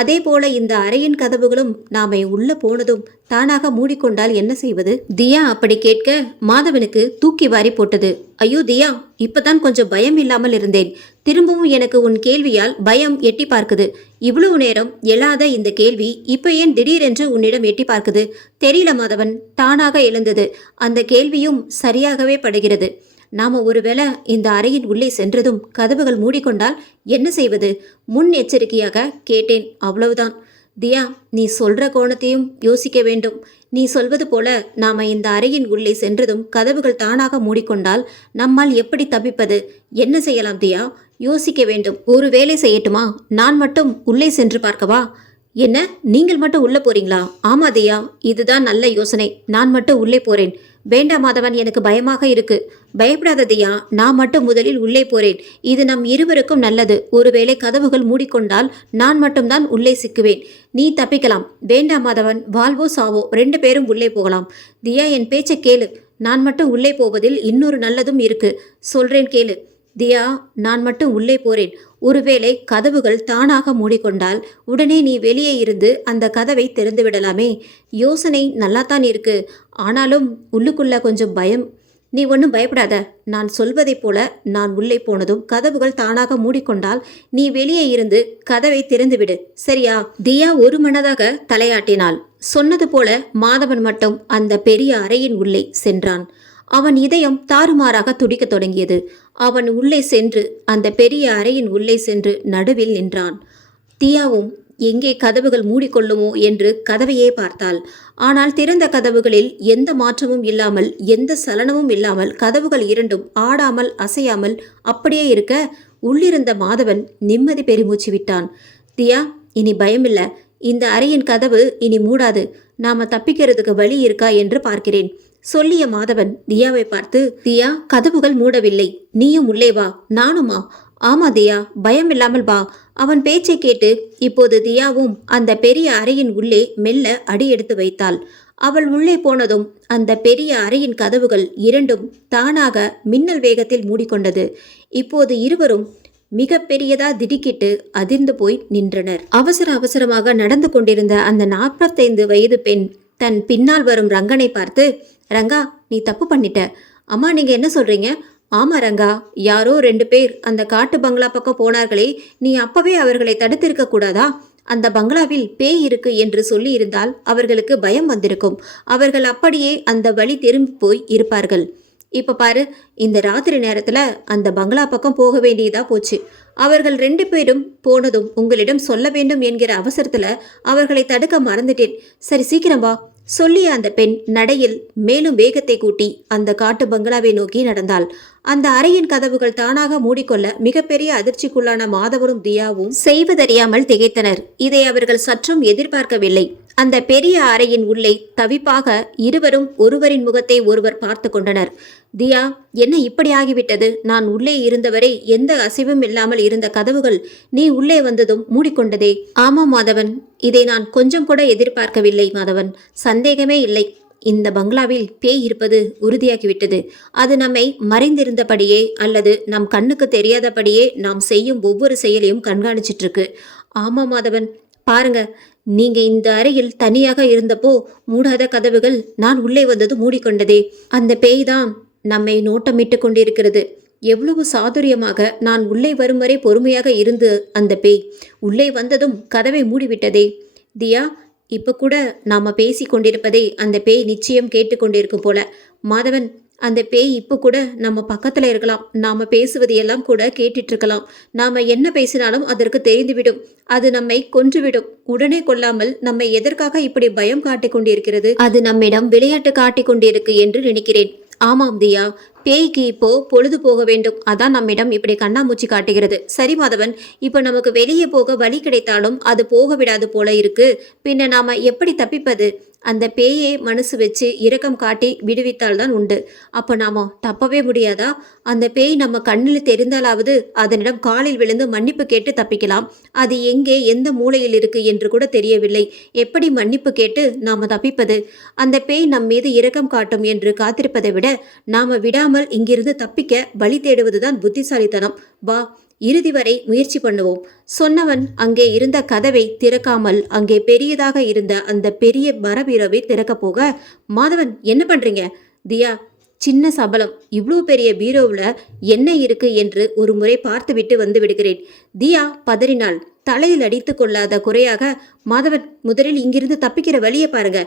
அதே போல இந்த அறையின் கதவுகளும் நாம உள்ள போனதும் தானாக மூடிக்கொண்டால் என்ன செய்வது? தியா அப்படி கேட்க மாதவனுக்கு தூக்கி வாரி போட்டது. ஐயோ தியா, இப்பதான் கொஞ்சம் பயம் இல்லாமல் இருந்தேன். திரும்பவும் எனக்கு உன் கேள்வியால் பயம் எட்டி பார்க்குது. இவ்வளவு நேரம் எழாத இந்த கேள்வி இப்ப ஏன் திடீரென்று உன்னிடம் எட்டி பார்க்குது? தெரியல மாதவன், தானாக எழுந்தது. அந்த கேள்வியும் சரியாகவே படுகிறது. நாம ஒருவேளை இந்த அறையின் உள்ளே சென்றதும் கதவுகள் மூடிக்கொண்டால் என்ன செய்வது? முன் எச்சரிக்கையாக கேட்டேன், அவ்வளவுதான். தியா, நீ சொல்ற கோணத்தையும் யோசிக்க வேண்டும். நீ சொல்வது போல நாம இந்த அறையின் உள்ளே சென்றதும் கதவுகள் தானாக மூடிக்கொண்டால் நம்மால் எப்படி தப்பிப்பது? என்ன செய்யலாம் தியா? யோசிக்க வேண்டும். ஒரு வேலை செய்யட்டுமா? நான் மட்டும் உள்ளே சென்று பார்க்கவா? என்ன, நீங்கள் மட்டும் உள்ளே போறீங்களா? ஆமா தியா, இதுதான் நல்ல யோசனை. நான் மட்டும் உள்ளே போறேன். வேண்டாம் மாதவன், எனக்கு பயமாக இருக்கு. பயப்படாத தியா, நான் மட்டும் முதலில் உள்ளே போறேன். இது நம் இருவருக்கும் நல்லது. ஒருவேளை கதவுகள் மூடிக்கொண்டால் நான் மட்டும்தான் உள்ளே சிக்குவேன். நீ தப்பிக்கலாம். வேண்டாம் மாதவன், வாழ்வோ சாவோ 2 பேரும் உள்ளே போகலாம். தியா, என் பேச்சை கேளு. நான் மட்டும் உள்ளே போவதில் இன்னொரு நல்லதும் இருக்கு. சொல்றேன் கேளு. தியா, நான் மட்டும் உள்ளே போறேன். ஒருவேளை கதவுகள் தானாக மூடிக்கொண்டால் உடனே நீ வெளியே இருந்து அந்த கதவை திறந்து விடலாமே. யோசனை நல்லாத்தான் இருக்கு. ஆனாலும் உள்ளுக்குள்ள கொஞ்சம் பயம். நீ ஒன்றும் பயப்படாத. நான் சொல்வதைப் போல நான் உள்ளே போனதும் கதவுகள் தானாக மூடிக்கொண்டால் நீ வெளியே இருந்து கதவை திறந்து விடு, சரியா? தியா ஒரு மனதாக தலையாட்டினாள். சொன்னது போல மாதவன் மட்டும் அந்த பெரிய அறையின் உள்ளே சென்றான். அவன் இதயம் தாறுமாறாக துடிக்கத் தொடங்கியது. அவன் உள்ளே சென்று அந்த பெரிய அறையின் உள்ளே சென்று நடுவில் நின்றான். தியாவும் எங்கே கதவுகள் மூடிக்கொள்ளுமோ என்று கதவையே பார்த்தாள். ஆனால் திறந்த கதவுகளில் எந்த மாற்றமும் இல்லாமல், எந்த சலனமும் இல்லாமல் கதவுகள் இரண்டும் ஆடாமல் அசையாமல் அப்படியே இருக்க உள்ளிருந்த மாதவன் நிம்மதி பெருமூச்சு விட்டான். தியா, இனி பயமில்லை. இந்த அறையின் கதவு இனி மூடாது. நாம தப்பிக்கிறதுக்கு வழி இருக்கா என்று பார்க்கிறேன், சொல்லிய மாதவன் தியாவை பார்த்து, தியா, கதவுகள் மூடவில்லை. நீயும் உள்ளே வா. நானுமா? ஆமா தியா, பயம் இல்லாமல் வா. அவன் பேச்சை கேட்டு இப்போது தியாவும் அந்த பெரிய அறையின் உள்ளே மெல்ல அடி எடுத்து வைத்தாள். அவள் உள்ளே போனதும் அந்த பெரிய அறையின் கதவுகள் இரண்டும் தானாக மின்னல் வேகத்தில் மூடிக்கொண்டது. இப்போது இருவரும் மிக பெரியதா திடுக்கிட்டு அதிர்ந்து போய் நின்றனர். அவசர அவசரமாக நடந்து கொண்டிருந்த அந்த 45 வயது பெண் தன் பின்னால் வரும் ரங்கனை பார்த்து, ரங்கா, நீ தப்பு பண்ணிட்ட. அம்மா, நீங்க என்ன சொல்றீங்க? ஆமா ரங்கா, யாரோ 2 பேர் அந்த காட்டு பங்களா பக்கம் போனார்களே, நீ அப்பவே அவர்களை தடுத்திருக்க கூடாதா? அந்த பங்களாவில் பேய் இருக்கு என்று சொல்லி இருந்தால் அவர்களுக்கு பயம் வந்திருக்கும். அவர்கள் அப்படியே அந்த வழி திரும்பி போய் இருப்பார்கள். இப்ப பாரு, இந்த ராத்திரி நேரத்துல அந்த பங்களா பக்கம் போக வேண்டியதா போச்சு. அவர்கள் 2 பேரும் போனதும் உங்களிடம் சொல்ல வேண்டும் என்கிற அவசரத்துல அவர்களை தடுக்க மறந்துட்டேன். சரி, சீக்கிரம் வா, சொல்லிய அந்த பெண் நடையில் மேலும் வேகத்தை கூட்டி அந்த காட்டு பங்களாவை நோக்கி நடந்தாள். அந்த அறையின் கதவுகள் தானாக மூடிக்கொள்ள மிகப்பெரிய அதிர்ச்சிக்குள்ளான மாதவரும் தியாவும் செய்வதறியாமல் திகைத்தனர். இதை அவர்கள் சற்றும் எதிர்பார்க்கவில்லை. அந்த பெரிய அறையின் உள்ளே தவிப்பாக இருவரும் ஒருவரின் முகத்தை ஒருவர் பார்த்து கொண்டனர். தியா, என்ன இப்படி ஆகிவிட்டது? நான் உள்ளே இருந்தவரை எந்த அசைவும் இல்லாமல் இருந்த கதவுகள் நீ உள்ளே வந்ததும் மூடிக்கொண்டதே. ஆமாம் மாதவன், இதை நான் கொஞ்சம் கூட எதிர்பார்க்கவில்லை மாதவன். சந்தேகமே இல்லை, இந்த பங்களாவில் பேய் இருப்பது உறுதியாகிவிட்டது. அது நம்மை மறைந்திருந்தபடியே அல்லது நம் கண்ணுக்கு தெரியாதபடியே நாம் செய்யும் ஒவ்வொரு செயலையும் கண்காணிச்சிட்டு இருக்கு. ஆமாம் மாதவன், பாருங்க, நீங்க இந்த அறையில் தனியாக இருந்தப்போ மூடாத கதவுகள் நான் உள்ளே வந்தது மூடிக்கொண்டதே. அந்த பேய் தான் நம்மை நோட்டமிட்டு கொண்டிருக்கிறது. எவ்வளவு சாதுரியமாக நான் உள்ளே வரும் வரை பொறுமையாக இருந்து அந்த பேய் உள்ளே வந்ததும் கதவை மூடிவிட்டதே. தியா, இப்ப கூட நாம பேசி கொண்டிருப்பதை அந்த பேய் நிச்சயம் கேட்டுக்கொண்டிருக்கும் போல. மாதவன், அந்த பேய் இப்போ கூட நம்ம பக்கத்துல இருக்கலாம். நாம பேசுவது எல்லாம் கூட கேட்டுட்டு இருக்கலாம். நாம என்ன பேசினாலும் அதற்கு தெரிந்துவிடும். அது நம்மை கொன்றுவிடும். உடனே கொல்லாமல் நம்மை எதற்காக இப்படி பயம் காட்டிக் கொண்டிருக்கிறது? அது நம்மிடம் விளையாட்டு காட்டிக் கொண்டிருக்கு என்று நினைக்கிறேன். ஆமாம் தியா, பேய்க்கு இப்போ பொழுது போக வேண்டும், அதான் நம்மிடம் இப்படி கண்ணாமூச்சி காட்டுகிறது. சரி மாதவன், இப்போ நமக்கு வெளியே போக வழி கிடைத்தாலும் அது போக விடாது போல இருக்கு. பின்ன நாம எப்படி தப்பிப்பது? அந்த பேயை மனசு வச்சு இரக்கம் காட்டி விடுவித்தால் தான் உண்டு. அப்போ நாம தப்பவே முடியாதா? அந்த பேய் நம்ம கண்ணில் தெரிந்தாலாவது அதனிடம் காலில் விழுந்து மன்னிப்பு கேட்டு தப்பிக்கலாம். அது எங்கே எந்த மூலையில் இருக்கு என்று கூட தெரியவில்லை. எப்படி மன்னிப்பு கேட்டு நாம தப்பிப்பது? அந்த பேய் நம் மீது இரக்கம் காட்டும் என்று காத்திருப்பதை விட நாம விடாமல் இங்கிருந்து தப்பிக்க வழி தேடுவதுதான் புத்திசாலித்தனம். வா, இறுதி வரை முயற்சி பண்ணுவோம். சொன்னவன் அங்கே இருந்த கதவை திறக்காமல் அங்கே பெரியதாக இருந்த அந்த பெரிய மரபீரோவை திறக்க போக, மாதவன் என்ன பண்றீங்க? தியா, சின்ன சபலம், இவ்வளோ பெரிய பீரோவில் என்ன இருக்கு என்று ஒரு முறை பார்த்துவிட்டு வந்து விடுகிறேன். தியா பதறினாள். தலையில் அடித்து கொள்ளாத குறையாக, மாதவன் முதலில் இங்கிருந்து தப்பிக்கிற வழியை பாருங்க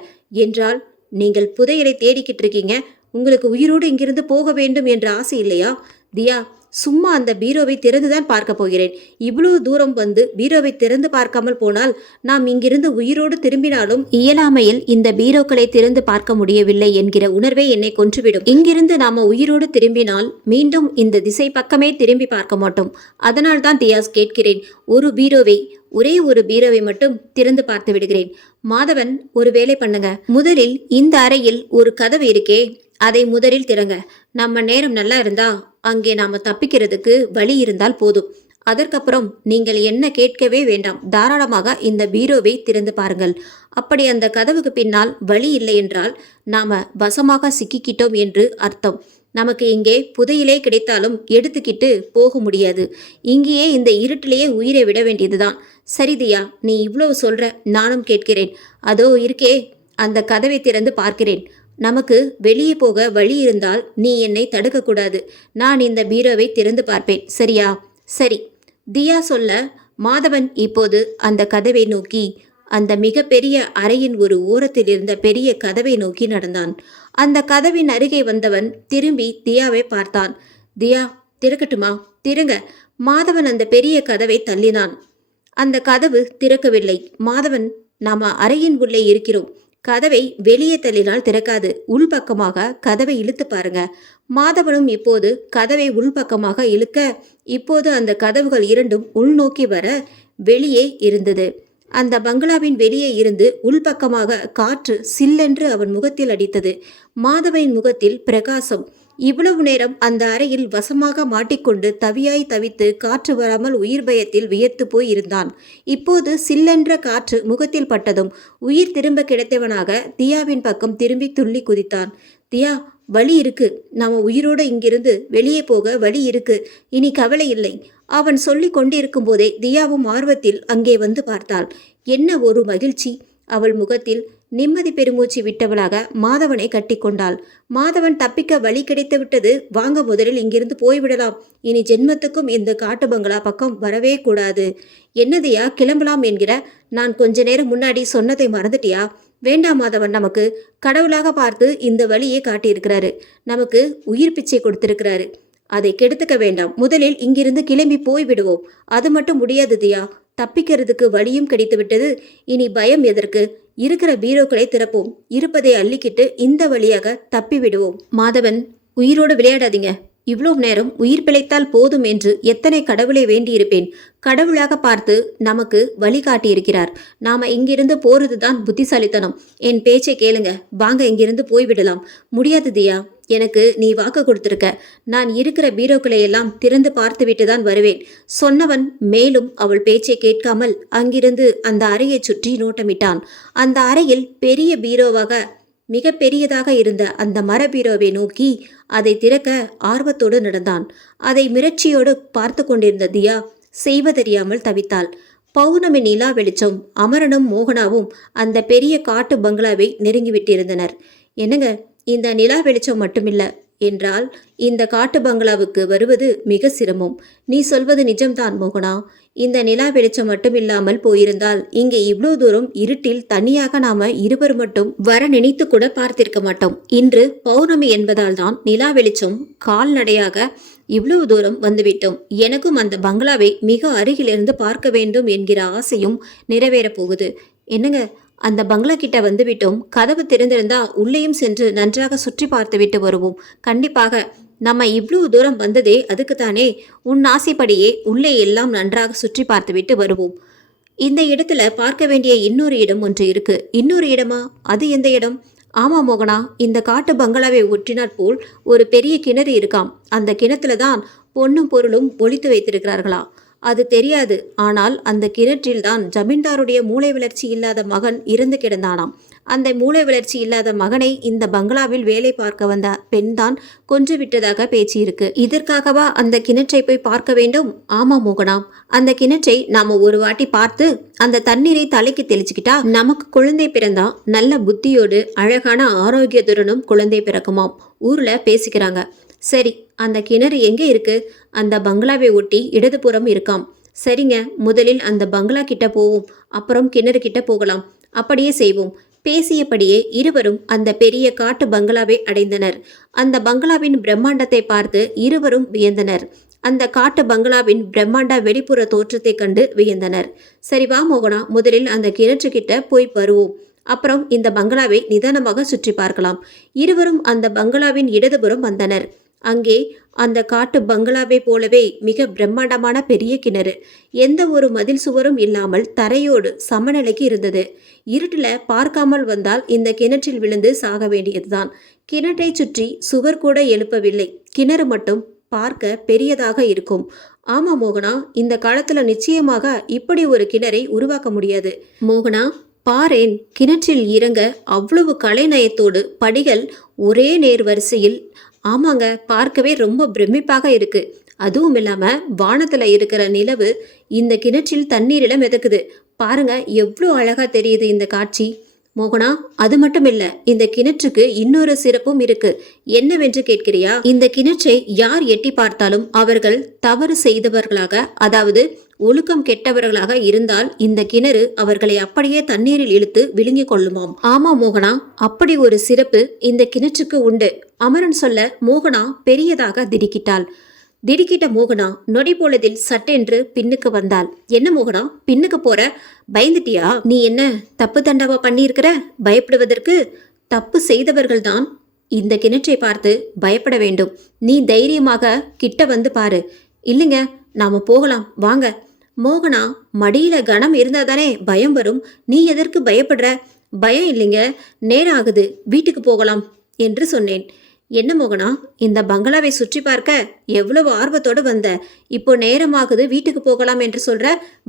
என்றால். நீங்கள் புதையலை தேடிக்கிட்டு இருக்கீங்க, உங்களுக்கு உயிரோடு இங்கிருந்து போக வேண்டும் என்ற ஆசை இல்லையா? தியா, சும்மா அந்த பீரோவை திறந்துதான் பார்க்க போகிறேன். இவ்வளவு தூரம் வந்து பீரோவை திறந்து பார்க்காமல் போனால் நாம் இங்கிருந்து உயிரோடு திரும்பினாலும் இயலாமையில் இந்த பீரோக்களை திறந்து பார்க்க முடியவில்லை என்கிற உணர்வே என்னை கொன்றுவிடும். இங்கிருந்து நாம உயிரோடு திரும்பினால் மீண்டும் இந்த திசை பக்கமே திரும்பி பார்க்க மாட்டோம். அதனால் தான் தியாஸ் கேட்கிறேன், ஒரே ஒரு பீரோவை மட்டும் திறந்து பார்த்து விடுகிறேன். மாதவன், ஒரு வேலை பண்ணுங்க, முதலில் இந்த அறையில் ஒரு கதவு இருக்கே, அதை முதலில் திறங்க. நம்ம நேரம் நல்லா இருந்தா அங்கே நாம தப்பிக்கிறதுக்கு வழி இருந்தால் போதும். அதற்கப்புறம் நீங்கள் என்ன கேட்கவே வேண்டாம், தாராளமாக இந்த பீரோவை திறந்து பாருங்கள். அப்படி அந்த கதவுக்கு பின்னால் வழி இல்லை என்றால் நாம வசமாக சிக்கிக்கிட்டோம் என்று அர்த்தம். நமக்கு இங்கே புதையிலே கிடைத்தாலும் எடுத்துக்கிட்டு போக முடியாது. இங்கேயே இந்த இருட்டிலேயே உயிரை விட வேண்டியதுதான். சரி தியா, நீ இவ்வளவு சொல்ற, நானும் கேட்கிறேன். அதோ இருக்கே அந்த கதவை திறந்து பார்க்கிறேன். நமக்கு வெளியே போக வழி இருந்தால் நீ என்னை தடுக்கக்கூடாது. நான் இந்த பீரோவை திறந்து பார்ப்பேன், சரியா? சரி. தியா சொல்ல மாதவன் இப்போது அந்த கதவை நோக்கி, அந்த மிகப்பெரிய அறையின் ஒரு ஓரத்தில் இருந்த பெரிய கதவை நோக்கி நடந்தான். அந்த கதவின் அருகே வந்தவன் திரும்பி தியாவை பார்த்தான். தியா, திறக்கட்டுமா? திறங்க. மாதவன் அந்த பெரிய கதவை தள்ளினான். அந்த கதவு திறக்கவில்லை. மாதவன், நாம அறையின் உள்ளே இருக்கிறோம், கதவை வெளியே தள்ளினால் திறக்காது, உள்பக்கமாக கதவை இழுத்து பாருங்க. மாதவனும் இப்போது கதவை உள்பக்கமாக இழுக்க, இப்போது அந்த கதவுகள் இரண்டும் உள்நோக்கி வர வெளியே இருந்தது. அந்த பங்களாவின் வெளியே இருந்து உள்பக்கமாக காற்று சில்லென்று அவன் முகத்தில் அடித்தது. மாதவனின் முகத்தில் பிரகாசம். இவ்வளவு நேரம் அந்த அறையில் வசமாக மாட்டிக்கொண்டு தவியாய் தவித்து காற்று வராமல் உயிர் பயத்தில் வியர்த்து போய் இருந்தான். இப்போது சில்லென்ற காற்று முகத்தில் பட்டதும் உயிர் திரும்ப கிடைத்தவனாக தியாவின் பக்கம் திரும்பி துள்ளி குதித்தான். தியா, வழி இருக்கு, நாம உயிரோடு இங்கிருந்து வெளியே போக வழி இருக்கு, இனி கவலை இல்லை. அவன் சொல்லி கொண்டிருக்கும் போதே தியாவும் ஆர்வத்தில் அங்கே வந்து பார்த்தாள். என்ன ஒரு மகிழ்ச்சி! அவள் முகத்தில் நிம்மதி பெருமூச்சு விட்டவளாக மாதவனை கட்டி கொண்டாள். மாதவன் தப்பிக்க வழி கிடைத்து விட்டது. வாங்க, முதலில் இங்கிருந்து போய்விடலாம். இனி ஜென்மத்துக்கும் இந்த காட்டு பங்களா பக்கம் வரவே கூடாது. என்னதையா கிளம்பலாம் என்கிற? நான் கொஞ்ச நேரம் முன்னாடி சொன்னதை மறந்துட்டியா? வேண்டாம் மாதவன், நமக்கு கடவுளாக பார்த்து இந்த வழியை காட்டியிருக்கிறாரு. நமக்கு உயிர் பிச்சை கொடுத்திருக்கிறாரு. அதை கெடுத்துக்க வேண்டாம். முதலில் இங்கிருந்து கிளம்பி போய் விடுவோம். அது மட்டும் முடியாது தியா, தப்பிக்கிறதுக்கு வழியும் கிடைத்து விட்டது. இனி பயம் எதற்கு? இருக்கிற பீரோக்களை திறப்போம். இருப்பதை அள்ளிக்கிட்டு இந்த வழியாக தப்பி விடுவோம். மாதவன், உயிரோடு விளையாடாதீங்க. இவ்வளவு நேரம் உயிர் பிழைத்தால் போதும் என்று எத்தனை கடவுளை வேண்டியிருப்பேன். கடவுளாக பார்த்து நமக்கு வழிகாட்டியிருக்கிறார். நாம இங்கிருந்து போறதுதான் புத்திசாலித்தனம். என் பேச்சை கேளுங்க, வாங்க இங்கிருந்து போய்விடலாம். முடியாது தியா, எனக்கு நீ வாக்கு கொடுத்திருக்க. நான் இருக்கிற பீரோக்களை எல்லாம் திறந்து பார்த்துவிட்டு தான் வருவேன். சொன்னவன் மேலும் அவள் பேச்சை கேட்காமல் அங்கிருந்து அந்த அறையை சுற்றி நோட்டமிட்டான். அந்த அறையில் பெரிய பீரோவாக மிக பெரியதாக இருந்த அந்த மர பீரோவை நோக்கி அதை திறக்க ஆர்வத்தோடு நடந்தான். அதை மிரட்சியோடு பார்த்து கொண்டிருந்த தியா செய்வதறியாமல் தவித்தாள். பௌர்ணமி நிலா வெளிச்சம் அமரனும் மோகனாவும் அந்த பெரிய காட்டு பங்களாவை நெருங்கிவிட்டிருந்தனர். என்னங்க, இந்த நிலா வெளிச்சம் மட்டுமில்ல என்றால் இந்த காட்டு பங்களாவுக்கு வருவது மிக சிரமம். நீ சொல்வது நிஜம்தான் மோகனா. இந்த நிலா வெளிச்சம் மட்டும் இல்லாமல் போயிருந்தால் இங்கே இவ்வளோ தூரம் இருட்டில் தனியாக நாம இருவர் மட்டும் வர நினைத்து கூட பார்த்திருக்க மாட்டோம். இன்று பௌர்ணமி என்பதால் தான் நிலா வெளிச்சம் கால்நடையாக இவ்வளவு தூரம் வந்துவிட்டோம். எனக்கும் அந்த பங்களாவை மிக அருகிலிருந்து பார்க்க வேண்டும் என்கிற ஆசையும் நிறைவேறப் போகுது. என்னங்க, அந்த பங்களா கிட்ட வந்துவிட்டோம். கதவு திறந்திருந்தா உள்ளேயும் சென்று நன்றாக சுற்றி பார்த்துவிட்டு வருவோம். கண்டிப்பாக. நம்ம இவ்வளவு தூரம் வந்ததே அதுக்குத்தானே. உன் ஆசைப்படியே உள்ளே எல்லாம் நன்றாக சுற்றி பார்த்துவிட்டு வருவோம். இந்த இடத்துல பார்க்க வேண்டிய இன்னொரு இடம் ஒன்று இருக்கு. இன்னொரு இடமா? அது எந்த இடம்? ஆமா மோகனா, இந்த காட்டு பங்களாவை ஒற்றினாற் போல் ஒரு பெரிய கிணறு இருக்காம். அந்த கிணத்துல தான் பொன்னும் பொருளும் ஒளித்து வைத்திருக்கிறார்களா? அது தெரியாது. ஆனால் அந்த கிணற்றில்தான் ஜமீன்தாருடைய மூளை வளர்ச்சி இல்லாத மகன் இறந்து கிடந்தானாம். அந்த மூளை வளர்ச்சி இல்லாத மகனை இந்த பங்களாவில் வேலை பார்க்க வந்த பெண்தான் கொன்று விட்டதாக பேச்சு இருக்கு. இதற்காகவா அந்த கிணற்றை போய் பார்க்க வேண்டும்? ஆமா மோகனா, அந்த கிணற்றை நாம ஒரு வாட்டி பார்த்து அந்த தண்ணீரை தலைக்கு தெளிச்சுக்கிட்டா நமக்கு குழந்தை பிறந்தா நல்ல புத்தியோடு அழகான ஆரோக்கியத்துடனும் குழந்தை பிறக்குமாம். ஊர்ல பேசிக்கிறாங்க. சரி, அந்த கிணறு எங்கே இருக்கு? அந்த பங்களாவை ஒட்டி இடதுபுறம் இருக்காம். சரிங்க, முதலில் அந்த பங்களா கிட்ட போவோம், அப்புறம் கிணறு கிட்ட போகலாம். அப்படியே செய்வோம். பேசியபடியே இருவரும் அந்த பெரிய காட்டு பங்களாவை அடைந்தனர். அந்த பங்களாவின் பிரம்மாண்டத்தை பார்த்து இருவரும் வியந்தனர். அந்த காட்டு பங்களாவின் பிரம்மாண்ட வெளிப்புற தோற்றத்தை கண்டு வியந்தனர். சரி வா மோகனா, முதலில் அந்த கிணற்று கிட்ட போய் வருவோம். அப்புறம் இந்த பங்களாவை நிதானமாக சுற்றி பார்க்கலாம். இருவரும் அந்த பங்களாவின் இடதுபுறம் வந்தனர். அங்கே அந்த காட்டு பங்களாவை போலவே மிக பிரம்மாண்டமான பெரிய கிணறு. எந்த ஒரு மதில் சுவரும் இல்லாமல் தரையோடு சமநிலைக்கு இருந்தது. இருட்டுல பார்க்காமல் வந்தால் இந்த கிணற்றில் விழுந்து சாக வேண்டியதுதான். கிணற்றை சுற்றி சுவர் கூட எழுப்பவில்லை. கிணறு மட்டும் பார்க்க பெரியதாக இருக்கும். ஆமா மோகனா, இந்த காலத்துல நிச்சயமாக இப்படி ஒரு கிணறை உருவாக்க முடியாது. மோகனா, பாரேன், கிணற்றில் இறங்க அவ்வளவு கலைநயத்தோடு படிகள் ஒரே நேர் வரிசையில். ஆமாங்க, பார்க்கவே ரொம்ப பிரமிப்பாக இருக்கு. அதுவும் இல்லாம வானத்துல இருக்கிற நிலவு இந்த கிணற்றில் தண்ணீரில மிதக்குது. பாருங்க, எவ்வளோ அழகா தெரியுது இந்த காட்சி. மோகனா, அது மட்டும் இல்ல, இந்த கிணற்றுக்கு இன்னொரு சிறப்பும் இருக்கு. என்னவென்று கேட்கிறியா? இந்த கிணற்றை யார் எட்டி பார்த்தாலும் அவர்கள் தவறு செய்தவர்களாக, அதாவது ஒழுக்கம் கெட்டவர்களாக இருந்தால் இந்த கிணறு அவர்களை அப்படியே தண்ணீரில் இழுத்து விழுங்கி கொள்ளுமாம். ஆமா மோகனா, அப்படி ஒரு சிறப்பு இந்த கிணற்றுக்கு உண்டு. அமரன் சொல்ல மோகனா பெரியதாக திடுக்கிட்டாள். திடுக்கிட்ட மோகனா நொடி பொழுதில் சட்டென்று பின்னுக்கு வந்தாள். என்ன மோகனா, பின்னுக்கு போற? பயந்துட்டியா? நீ என்ன தப்பு தண்டாவா பண்ணியிருக்கிற பயப்படுவதற்கு? தப்பு செய்தவர்கள்தான் இந்த கிணற்றை பார்த்து பயப்பட வேண்டும். நீ தைரியமாக கிட்ட வந்து பாரு. இல்லைங்க, நாம போகலாம் வாங்க. மோகனா, மடியில கனம் இருந்தாதானே பயம் வரும். நீ எதற்கு பயப்படுற? பயம் இல்லைங்க, நேரம் ஆகுது, வீட்டுக்கு போகலாம் என்று சொன்னேன். என்ன மோகனா, இந்த பங்களாவை சுற்றி பார்க்க எவ்வளவு ஆர்வத்தோடு வந்த, இப்போ நேரமாகுது வீட்டுக்கு போகலாம் என்று சொல்ற?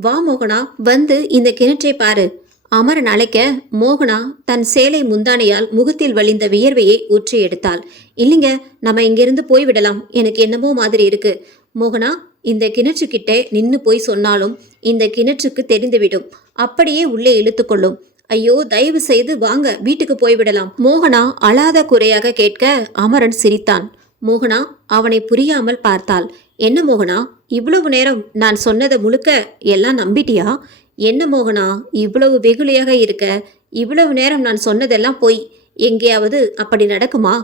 வா மோகனா, வந்து இந்த கிணற்றை பாரு. அமரன் அழைக்க மோகனா தன் சேலை முந்தானையால் முகத்தில் வழிந்த வியர்வையை ஊற்றி எடுத்தாள். இல்லைங்க, நம்ம இங்கிருந்து போய்விடலாம், எனக்கு என்னமோ மாதிரி இருக்கு. மோகனா, இந்த கிணற்றுக்கிட்டே நின்று போய் சொன்னாலும் இந்த கிணற்றுக்கு தெரிந்துவிடும். அப்படியே உள்ளே இழுத்துக்கொள்ளும். ஐயோ, தயவு செய்து வாங்க, வீட்டுக்கு போய்விடலாம். மோகனா அழாத குறையாக கேட்க அமரன் சிரித்தான். மோகனா அவனை புரியாமல் பார்த்தாள். என்ன மோகனா, இவ்வளவு நேரம் நான் சொன்னதை முழுக்க எல்லாம் நம்பிட்டியா? என்ன மோகனா, இவ்வளவு வெகுளியாக இருக்க? இவ்வளவு நேரம் நான் சொன்னதெல்லாம் பொய். எங்கேயாவது அப்படி நடக்குமா?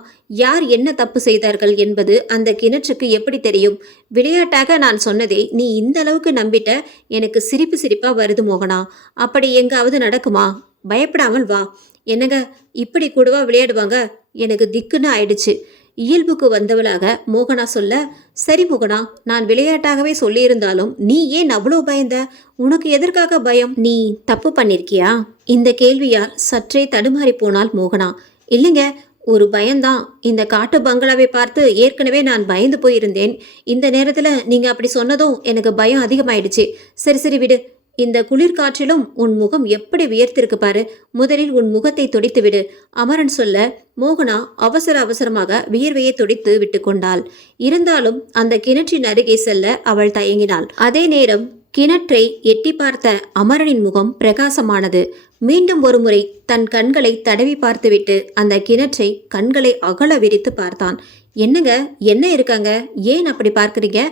யார் என்ன தப்பு செய்தார்கள் என்பது அந்த கிணற்றுக்கு எப்படி தெரியும்? விளையாட்டாக நான் சொன்னதே நீ இந்த அளவுக்கு நம்பிட்ட. எனக்கு சிரிப்பு சிரிப்பா வருது மோகனா. அப்படி எங்காவது நடக்குமா? பயப்படாமல் வா. என்னங்க, இப்படி கூடவா விளையாடுவாங்க? எனக்கு திக்குன்னு ஆயிடுச்சு. இயல்புக்கு வந்தவளாக மோகனா சொல்ல, சரி மோகனா, நான் விளையாட்டாகவே சொல்லியிருந்தாலும் நீ ஏன் அவ்வளோ பயந்த? உனக்கு எதற்காக பயம்? நீ தப்பு பண்ணிருக்கியா? இந்த கேள்வியால் சற்றே தடுமாறி போனாள் மோகனா. இல்லைங்க, ஒரு பயம்தான். இந்த காட்டு பங்களாவை பார்த்து ஏற்கனவே நான் பயந்து போயிருந்தேன். இந்த நேரத்தில் நீங்கள் அப்படி சொன்னதும் எனக்கு பயம் அதிகமாயிடுச்சு. சரி சரி விடு. இந்த குளிர்காற்றிலும் உன் முகம் எப்படி வியர்த்திருக்கு பாரு. முதலில் உன் முகத்தை துடைத்து விடு. அமரன் சொல்ல மோகனா அவசர அவசரமாக வியர்வையை துடைத்து விட்டு கொண்டாள். இருந்தாலும் அந்த கிணற்றின் அருகே செல்ல அவள் தயங்கினாள். அதே நேரம் கிணற்றை எட்டி பார்த்த அமரனின் முகம் பிரகாசமானது. மீண்டும் ஒருமுறை தன் கண்களை தடவி பார்த்துவிட்டு அந்த கிணற்றை கண்களை அகல விரித்து பார்த்தான். என்னங்க, என்ன இருக்காங்க? ஏன் அப்படி பார்க்குறீங்க?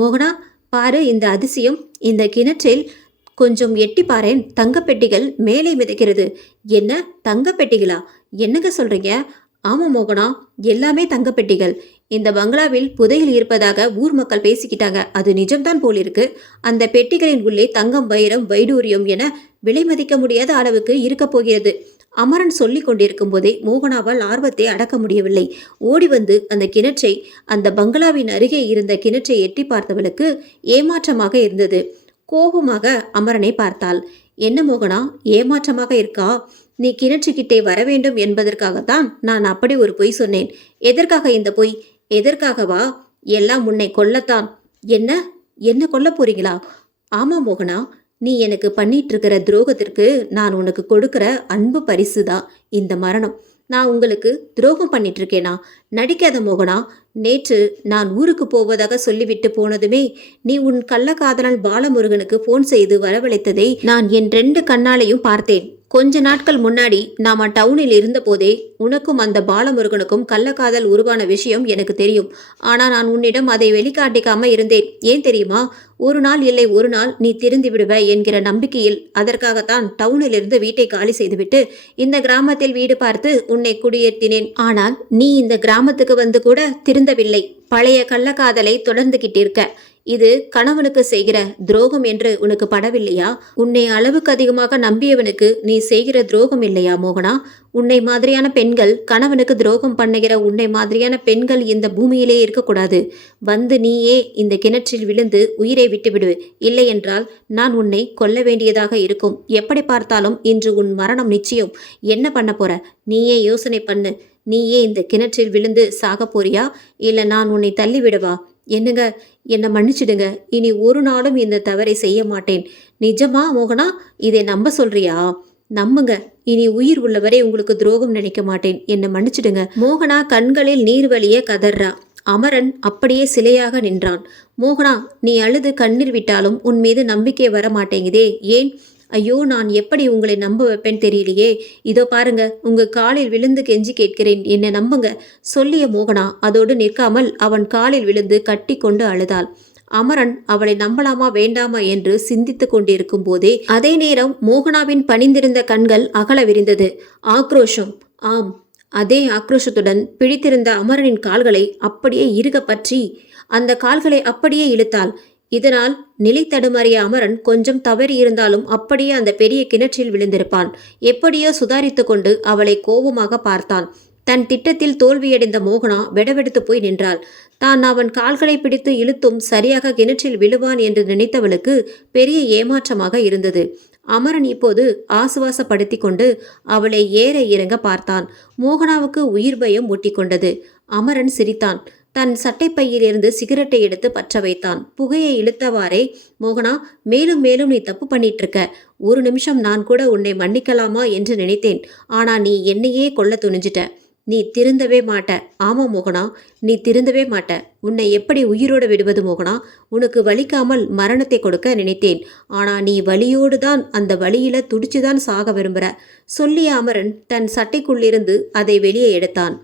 மோகனா, பாரு இந்த அதிசயம். இந்த கிணற்றில் கொஞ்சம் எட்டி பாரேன், தங்கப்பெட்டிகள் மேலே மிதக்கிறது. என்ன தங்கப்பெட்டிகளா? என்னங்க சொல்றீங்க? ஆமா மோகனா, எல்லாமே தங்கப்பெட்டிகள். இந்த பங்களாவில் புதையல் இருப்பதாக ஊர் மக்கள் பேசிக்கிட்டாங்க. அது நிஜம்தான் போலிருக்கு. அந்த பெட்டிகளின் உள்ளே தங்கம், வைரம், வைடூரியம் என விலை மதிக்க முடியாத அளவுக்கு இருக்கப் போகிறது. அமரன் சொல்லிக் கொண்டிருக்கும் போதே மோகனாவால் ஆர்வத்தை அடக்க முடியவில்லை. ஓடி வந்து அந்த கிணற்றை, அந்த பங்களாவின் அருகே இருந்த கிணற்றை எட்டி பார்த்தவளுக்கு ஏமாற்றமாக இருந்தது. கோபமாக அமரனை பார்த்தாள். என்ன மோகனா, ஏமாற்றமாக இருக்கா? நீ கிணற்றுக்கிட்டே வர வேண்டும் என்பதற்காகத்தான் நான் அப்படி ஒரு பொய் சொன்னேன். எதற்காக இந்த பொய்? எதற்காகவா? எல்லாம் உன்னை கொல்லத்தான். என்ன என்ன கொல்ல போறீங்களா? ஆமா மோகனா, நீ எனக்கு பண்ணிட்டு இருக்கிற துரோகத்திற்கு நான் உனக்கு கொடுக்கிற அன்பு பரிசுதான் இந்த மரணம். நான் உங்களுக்கு துரோகம் பண்ணிட்டு இருக்கேனா? நடிக்காத மோகனா. நேற்று நான் ஊருக்கு போவதாக சொல்லிவிட்டு போனதுமே நீ உன் கள்ளக்காதலன் பாலமுருகனுக்கு போன் செய்து வரவழைத்ததை நான் என் 2 கண்ணாலையும் பார்த்தேன். கொஞ்ச நாட்கள் முன்னாடி நாம டவுனில் இருந்த போதே உனக்கும் அந்த பாலமுருகனுக்கும் கள்ளக்காதல் உருவான விஷயம் எனக்கு தெரியும். ஆனா நான் உன்னிடம் அதை வெளிக்காட்டிக்காம இருந்தேன். ஏன் தெரியுமா? ஒரு நாள் இல்லை ஒரு நாள் நீ திருந்து விடுவ என்கிற நம்பிக்கையில். அதற்காகத்தான் டவுனில் இருந்து வீட்டை காலி செய்துவிட்டு இந்த கிராமத்தில் வீடு பார்த்து உன்னை குடியேற்றினேன். ஆனால் நீ இந்த கிராமத்துக்கு வந்து கூட திருந்தவில்லை. பழைய கள்ளக்காதலை தொடர்ந்துகிட்டிருக்க. இது கணவனுக்கு செய்கிற துரோகம் என்று உனக்கு படவில்லையா? உன்னை அளவுக்கு அதிகமாக நம்பியவனுக்கு நீ செய்கிற துரோகம் இல்லையா மோகனா? உன்னை மாதிரியான பெண்கள், கணவனுக்கு துரோகம் பண்ணுகிற உன்னை மாதிரியான பெண்கள் இந்த பூமியிலே இருக்கக்கூடாது. வந்து நீயே இந்த கிணற்றில் விழுந்து உயிரை விட்டுவிடு. இல்லை என்றால் நான் உன்னை கொல்ல வேண்டியதாக இருக்கும். எப்படி பார்த்தாலும் இன்று உன் மரணம் நிச்சயம். என்ன பண்ண போற? நீயே யோசனை பண்ணு. நீயே இந்த கிணற்றில் விழுந்து சாக போறியா, இல்லை நான் உன்னை தள்ளிவிடவா? என்னங்க, என்னை மன்னிச்சிடுங்க. இனி ஒரு நாளும் இந்த தவறை செய்ய மாட்டேன். நிஜமா மோகனா? இதை நம்ப சொல்றியா? நம்புங்க. இனி உயிர் உள்ளவரை உங்களுக்கு துரோகம் நினைக்க மாட்டேன். என்னை மன்னிச்சிடுங்க. மோகனா கண்களில் நீர் வழிய கதறா. அமரன் அப்படியே சிலையாக நின்றான். மோகனா, நீ அழுது கண்ணீர் விட்டாலும் உன் மீது நம்பிக்கை வர மாட்டேங்குதே, ஏன்? ஐயோ, நான் எப்படி உங்களை நம்ப வைப்பேன் தெரியலையே. இதோ பாருங்க, உங்க காலில் விழுந்து கெஞ்சி கேட்கிறேன், என்னை நம்புங்க சொல்லிய மோகனா அதோடு நிற்காமல் அவன் காலில் விழுந்து கட்டி கொண்டு அழுதாள். அமரன் அவளை நம்பலாமா வேண்டாமா என்று சிந்தித்து கொண்டிருக்கும் போதே அதே நேரம் மோகனாவின் பணிந்திருந்த கண்கள் அகல விரிந்தது. ஆக்ரோஷம். ஆம், அதே ஆக்ரோஷத்துடன் பிடித்திருந்த அமரனின் கால்களை அப்படியே இறுக பற்றி அந்த கால்களை அப்படியே இழுத்தாள். இதனால் நிலை தடுமாறிய அமரன் கொஞ்சம் தவறி இருந்தாலும் அப்படியே அந்த பெரிய கிணற்றில் விழுந்திருப்பான். எப்படியோ சுதாரித்து கொண்டு அவளை கோபமாக பார்த்தான். தன் திட்டத்தில் தோல்வியடைந்த மோகனா வெடவெடுத்து போய் நின்றாள். தான் அவன் கால்களை பிடித்து இழுத்தும் சரியாக கிணற்றில் விழுவான் என்று நினைத்தவளுக்கு பெரிய ஏமாற்றமாக இருந்தது. அமரன் இப்போது ஆசுவாசப்படுத்தி கொண்டு அவளை ஏற இறங்க பார்த்தான். மோகனாவுக்கு உயிர் பயம் ஒட்டிக்கொண்டது. அமரன் சிரித்தான். தன் சட்டைப்பையிலிருந்து சிகரெட்டை எடுத்து பற்ற வைத்தான். புகையை இழுத்தவாறே, மோகனா, மேலும் மேலும் நீ தப்பு பண்ணிட்டு இருக்க. ஒரு நிமிஷம் நான் கூட உன்னை மன்னிக்கலாமா என்று நினைத்தேன். ஆனா நீ என்னையே கொல்ல துணிஞ்சிட்ட. நீ திருந்தவே மாட்ட. ஆமா மோகனா, நீ திருந்தவே மாட்ட. உன்னை எப்படி உயிரோடு விடுவது மோகனா? உனக்கு வலிக்காமல் மரணத்தை கொடுக்க நினைத்தேன். ஆனா நீ வலியோடு தான், அந்த வலியில துடிச்சுதான் சாக விரும்புற சொல்லிய அமரன் தன் சட்டைக்குள்ளிருந்து அதை வெளியே எடுத்தான்.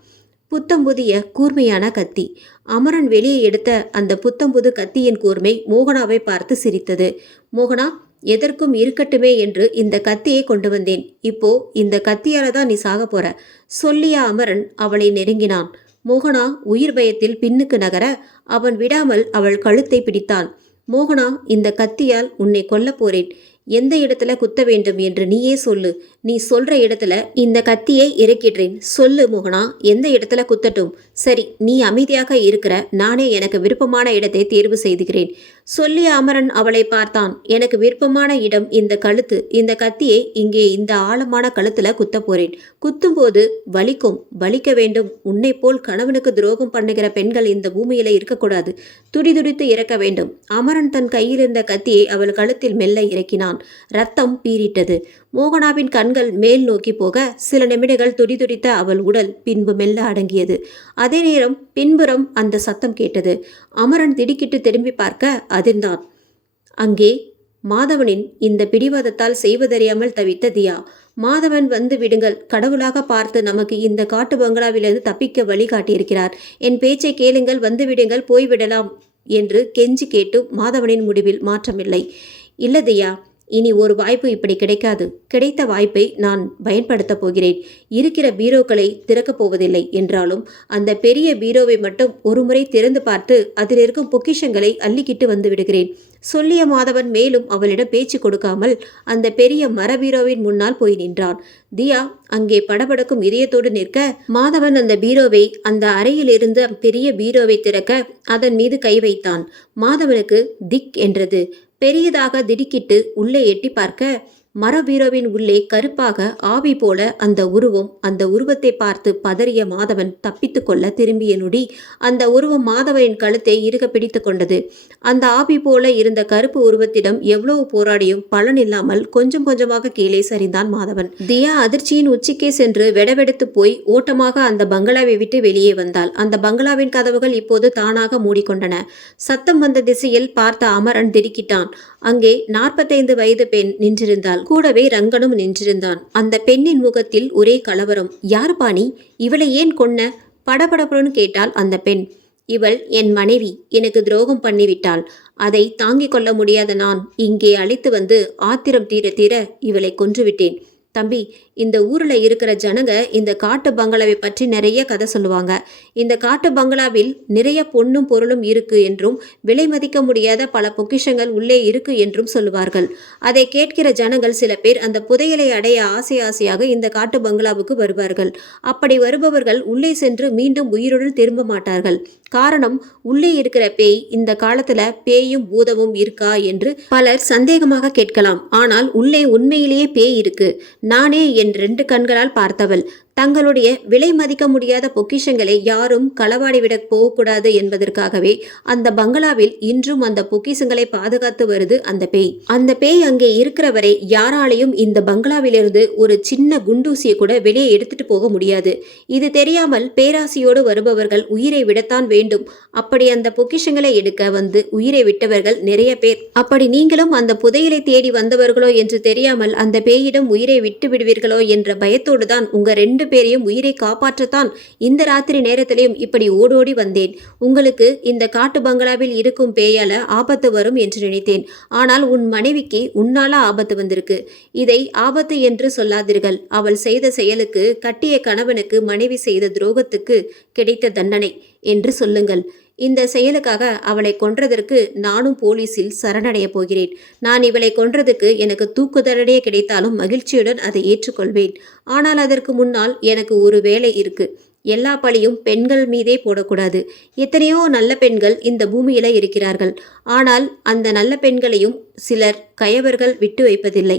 புத்தம்புதிய கூர்மையான கத்தி. அமரன் வெளியே எடுத்த அந்த புத்தம்புது கத்தியின் கூர்மை மோகனாவை பார்த்து சிரித்தது. மோகனா, எதற்கும் இருக்கட்டுமே என்று இந்த கத்தியை கொண்டு வந்தேன். இப்போ இந்த கத்தியால தான் நீ சாக போற சொல்லிய அமரன் அவளை நெருங்கினான். மோகனா உயிர் பயத்தில் பின்னுக்கு நகர அவன் விடாமல் அவள் கழுத்தை பிடித்தான். மோகனா, இந்த கத்தியால் உன்னை கொல்ல போறேன். எந்த இடத்துல குத்த வேண்டும் என்று நீயே சொல்லு. நீ சொல்ற இடத்துல இந்த கத்தியை இறக்கிடுறேன். சொல்லு மோகனா, எந்த இடத்துல குத்தட்டும்? சரி, நீ அமைதியாக இருக்கிற, நானே எனக்கு விருப்பமான இடத்தை தேர்வு செய்துகிறேன் சொல்லிய அமரன் அவளை பார்த்தான். எனக்கு விருப்பமான இடம் இந்த கழுத்து. இந்த கத்தியை இங்கே இந்த ஆழமான கழுத்துல குத்த போறேன். குத்தும்போது வலிக்கும், வலிக்க வேண்டும். உன்னை போல் கணவனுக்கு துரோகம் பண்ணுகிற பெண்கள் இந்த பூமியில இருக்கக்கூடாது. துடிதுடித்து இறக்க வேண்டும். அமரன் தன் கையில் இருந்த கத்தியை அவள் கழுத்தில் மெல்ல இறக்கினான். ரத்தம் பீரிட்டது. மோகனாவின் கண்கள் மேல் நோக்கி போக சில நிமிடங்கள் துடிதுடித்த அவள் உடல் பின்பு மெல்ல அடங்கியது. அதே நேரம் பின்புறம் அந்த சத்தம் கேட்டது. அமரன் திடுக்கிட்டு திரும்பி பார்க்க அதிர்ந்தான். அங்கே மாதவனின் இந்த பிடிவாதத்தால் செய்வதறியாமல் தவித்த தியா. மாதவன், வந்து விடுங்கள். கடவுளாக பார்த்து நமக்கு இந்த காட்டு பங்களாவிலிருந்து தப்பிக்க வழி காட்டியிருக்கிறார். என் பேச்சை கேளுங்கள், வந்து விடுங்கள், போய்விடலாம் என்று கெஞ்சி கேட்டு மாதவனின் முடிவில் மாற்றமில்லை. இல்ல தியா, இனி ஒரு வாய்ப்பு இப்படி கிடைக்காது. கிடைத்த வாய்ப்பை நான் பயன்படுத்தப் போகிறேன். இருக்கிற பீரோக்களை திறக்கப் போவதில்லை என்றாலும் அந்த பெரிய பீரோவை மட்டும் ஒருமுறை திறந்து பார்த்து அதில் இருக்கும் பொக்கிஷங்களை அள்ளிக்கிட்டு வந்து விடுகிறேன் சொல்லிய மாதவன் மேலும் அவளிடம் பேச்சு கொடுக்காமல் அந்த பெரிய மர பீரோவின் முன்னால் போய் நின்றான். தியா அங்கே படபடக்கும் இதயத்தோடு நிற்க மாதவன் அந்த பீரோவை, அந்த அறையில் இருந்த பெரிய பீரோவை திறக்க அதன் மீது கை வைத்தான். மாதவனுக்கு திக் என்றது. பெரியதாக திடுக்கிட்டு உள்ளே எட்டி பார்க்க மர பீரோவின் உள்ளே கருப்பாக ஆவி போல அந்த உருவம். அந்த உருவத்தை பார்த்து பதறிய மாதவன் தப்பித்து கொள்ள திரும்பிய நொடி அந்த உருவம் மாதவனின் கழுத்தை இறுக பிடித்து கொண்டது. அந்த ஆவி போல இருந்த கருப்பு உருவத்திடம் எவ்வளவு போராடியும் பலன் இல்லாமல் கொஞ்சம் கொஞ்சமாக கீழே சரிந்தான் மாதவன். தியா அதிர்ச்சியின் உச்சிக்கே சென்று வெடவெடுத்து போய் ஓட்டமாக அந்த பங்களாவை விட்டு வெளியே வந்தாள். அந்த பங்களாவின் கதவுகள் இப்போது தானாக மூடிக்கொண்டன. சத்தம் வந்த திசையில் பார்த்த அமரன் திடுக்கிட்டான். அங்கே 45 வயது பெண் நின்றிருந்தாள். கூடவே ரங்கனும் நின்றிருந்தான். அந்த பெண்ணின் முகத்தில் ஒரே கலவரம். யார் பாணி? இவளை ஏன் கொன்ன? படபடப்புடன் கேட்டாள் அந்த பெண். இவள் என் மனைவி. எனக்கு துரோகம் பண்ணிவிட்டாள். அதை தாங்கிக் கொள்ள முடியாத நான் இங்கே அழைத்து வந்து ஆத்திரம் தீர தீர இவளை கொன்றுவிட்டேன். தம்பி, இந்த ஊரில் இருக்கிற ஜனங்க இந்த காட்டு பங்களாவை பற்றி நிறைய கதை சொல்லுவாங்க. இந்த காட்டு பங்களாவில் நிறைய பொன்னும் பொருளும் இருக்கு என்றும் விலை மதிக்க முடியாத பல பொக்கிஷங்கள் உள்ளே இருக்கு என்றும் சொல்லுவார்கள். அதை கேட்கிற ஜனங்கள் சில பேர் அந்த புதையலை அடைய ஆசையாக இந்த காட்டு பங்களாவுக்கு வருவார்கள். அப்படி வருபவர்கள் உள்ளே சென்று மீண்டும் உயிருடன் திரும்ப மாட்டார்கள். காரணம், உள்ளே இருக்கிற பேய், இந்த காலத்துல பேயும் பூதமும் இருக்கா என்று பலர் சந்தேகமாக கேட்கலாம். ஆனால் உள்ளே உண்மையிலேயே பேய் இருக்கு. நானே என் 2 கண்களால் பார்த்தவள். தங்களுடைய விலை மதிக்க முடியாத பொக்கிஷங்களை யாரும் களவாடிவிடப் போகக்கூடாது என்பதற்காகவே அந்த பங்களாவில் இன்றும் அந்த பொக்கிஷங்களை பாதுகாத்து வருது அந்த பேய். அந்த பேய் அங்கே இருக்கிற வரை யாராலையும் இந்த பங்களாவிலிருந்து ஒரு சின்ன குண்டூசியை கூட வெளியே எடுத்துட்டு போக முடியாது. இது தெரியாமல் பேராசையோடு வருபவர்கள் உயிரை விடத்தான் வேண்டும். அப்படி அந்த பொக்கிஷங்களை எடுக்க வந்து உயிரை விட்டவர்கள் நிறைய பேர். அப்படி நீங்களும் அந்த புதையலை தேடி வந்தவர்களோ என்று தெரியாமல் அந்த பேயிடம் உயிரை விட்டு விடுவீர்களோ என்ற பயத்தோடு தான் உங்க 2 பேரையும் உயிரை காப்பாற்றத்தான் இந்த ராத்திரி நேரத்திலையும் இப்படி ஓடோடி வந்தேன். உங்களுக்கு இந்த காட்டு பங்களாவில் இருக்கும் பேயால ஆபத்து வரும் என்று நினைத்தேன். ஆனால் உன் மனைவிக்கு உன்னால ஆபத்து வந்திருக்கு. இதை ஆபத்து என்று சொல்லாதீர்கள். அவள் செய்த செயலுக்கு, கட்டிய கணவனுக்கு மனைவி செய்த துரோகத்துக்கு கிடைத்த தண்டனை என்று சொல்லுங்கள். இந்த செயலுக்காக அவளை கொன்றதற்கு நானும் போலீஸில் சரணடைய போகிறேன். நான் இவளை கொன்றதுக்கு எனக்கு தூக்கு தண்டனையே கிடைத்தாலும் மகிழ்ச்சியுடன் அதை ஏற்றுக்கொள்வேன். ஆனால் அதற்கு முன்னால் எனக்கு ஒரு வேலை இருக்கு. எல்லா பழியும் பெண்கள் மீதே போடக்கூடாது. எத்தனையோ நல்ல பெண்கள் இந்த பூமியில இருக்கிறார்கள். ஆனால் அந்த நல்ல பெண்களையும் சிலர் கயவர்கள் விட்டு வைப்பதில்லை.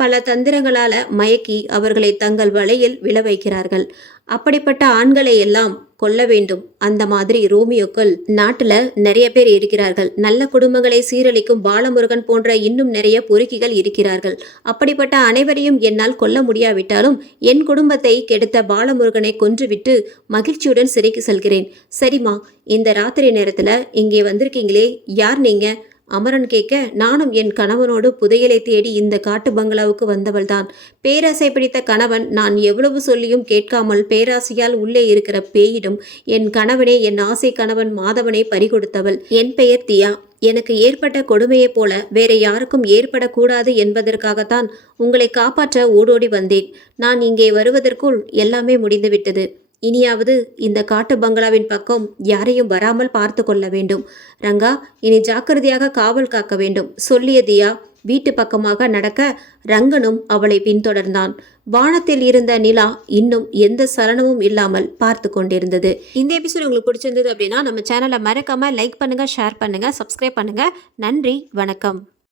பல தந்திரங்களால மயக்கி அவர்களை தங்கள் வலையில் விழ வைக்கிறார்கள். அப்படிப்பட்ட ஆண்களை எல்லாம் கொல்ல வேண்டும். அந்த மாதிரி ரோமியோக்கள் நாட்டுல நிறைய பேர் இருக்கிறார்கள். நல்ல குடும்பங்களை சீரழிக்கும் பாலமுருகன் போன்ற இன்னும் நிறைய பொறுக்கிகள் இருக்கிறார்கள். அப்படிப்பட்ட அனைவரையும் என்னால் கொல்ல முடியாவிட்டாலும் என் குடும்பத்தை கெடுத்த பாலமுருகனை கொன்றுவிட்டு மகிழ்ச்சியுடன் சிறைக்கு செல்கிறேன். சரிம்மா, இந்த ராத்திரி நேரத்துல இங்கே வந்திருக்கீங்களே, யார் நீங்க? அமரன் கேட்க, நானும் என் கணவனோடு புதையலை தேடி இந்த காட்டு பங்களாவுக்கு வந்தவள்தான். பேராசை பிடித்த கணவன் நான் எவ்வளவு சொல்லியும் கேட்காமல் பேராசையால் உள்ளே இருக்கிற பேயிடம் என் கணவனே, என் ஆசை கணவன் மாதவனை பறிகொடுத்தவள். என் பெயர் தியா. எனக்கு ஏற்பட்ட கொடுமையைப் போல வேற யாருக்கும் ஏற்படக்கூடாது என்பதற்காகத்தான் உங்களை காப்பாற்ற ஓடோடி வந்தேன். நான் இங்கே வருவதற்குள் எல்லாமே முடிந்துவிட்டது. இனியாவது இந்த காட்டு பங்களாவின் பக்கம் யாரையும் வராமல் பார்த்து கொள்ள வேண்டும். ரங்கா, இனி ஜாக்கிரதையாக காவல் காக்க வேண்டும் சொல்லிய தியா வீட்டு பக்கமாக நடக்க ரங்கனும் அவளை பின்தொடர்ந்தான். வானத்தில் இருந்த நிலா இன்னும் எந்த சலனமும் இல்லாமல் பார்த்து கொண்டிருந்தது. இந்த எபிசோட் உங்களுக்கு பிடிச்சிருந்தது அப்படின்னா நம்ம சேனலை மறக்காம லைக் பண்ணுங்க, ஷேர் பண்ணுங்க, சப்ஸ்கிரைப் பண்ணுங்க. நன்றி, வணக்கம்.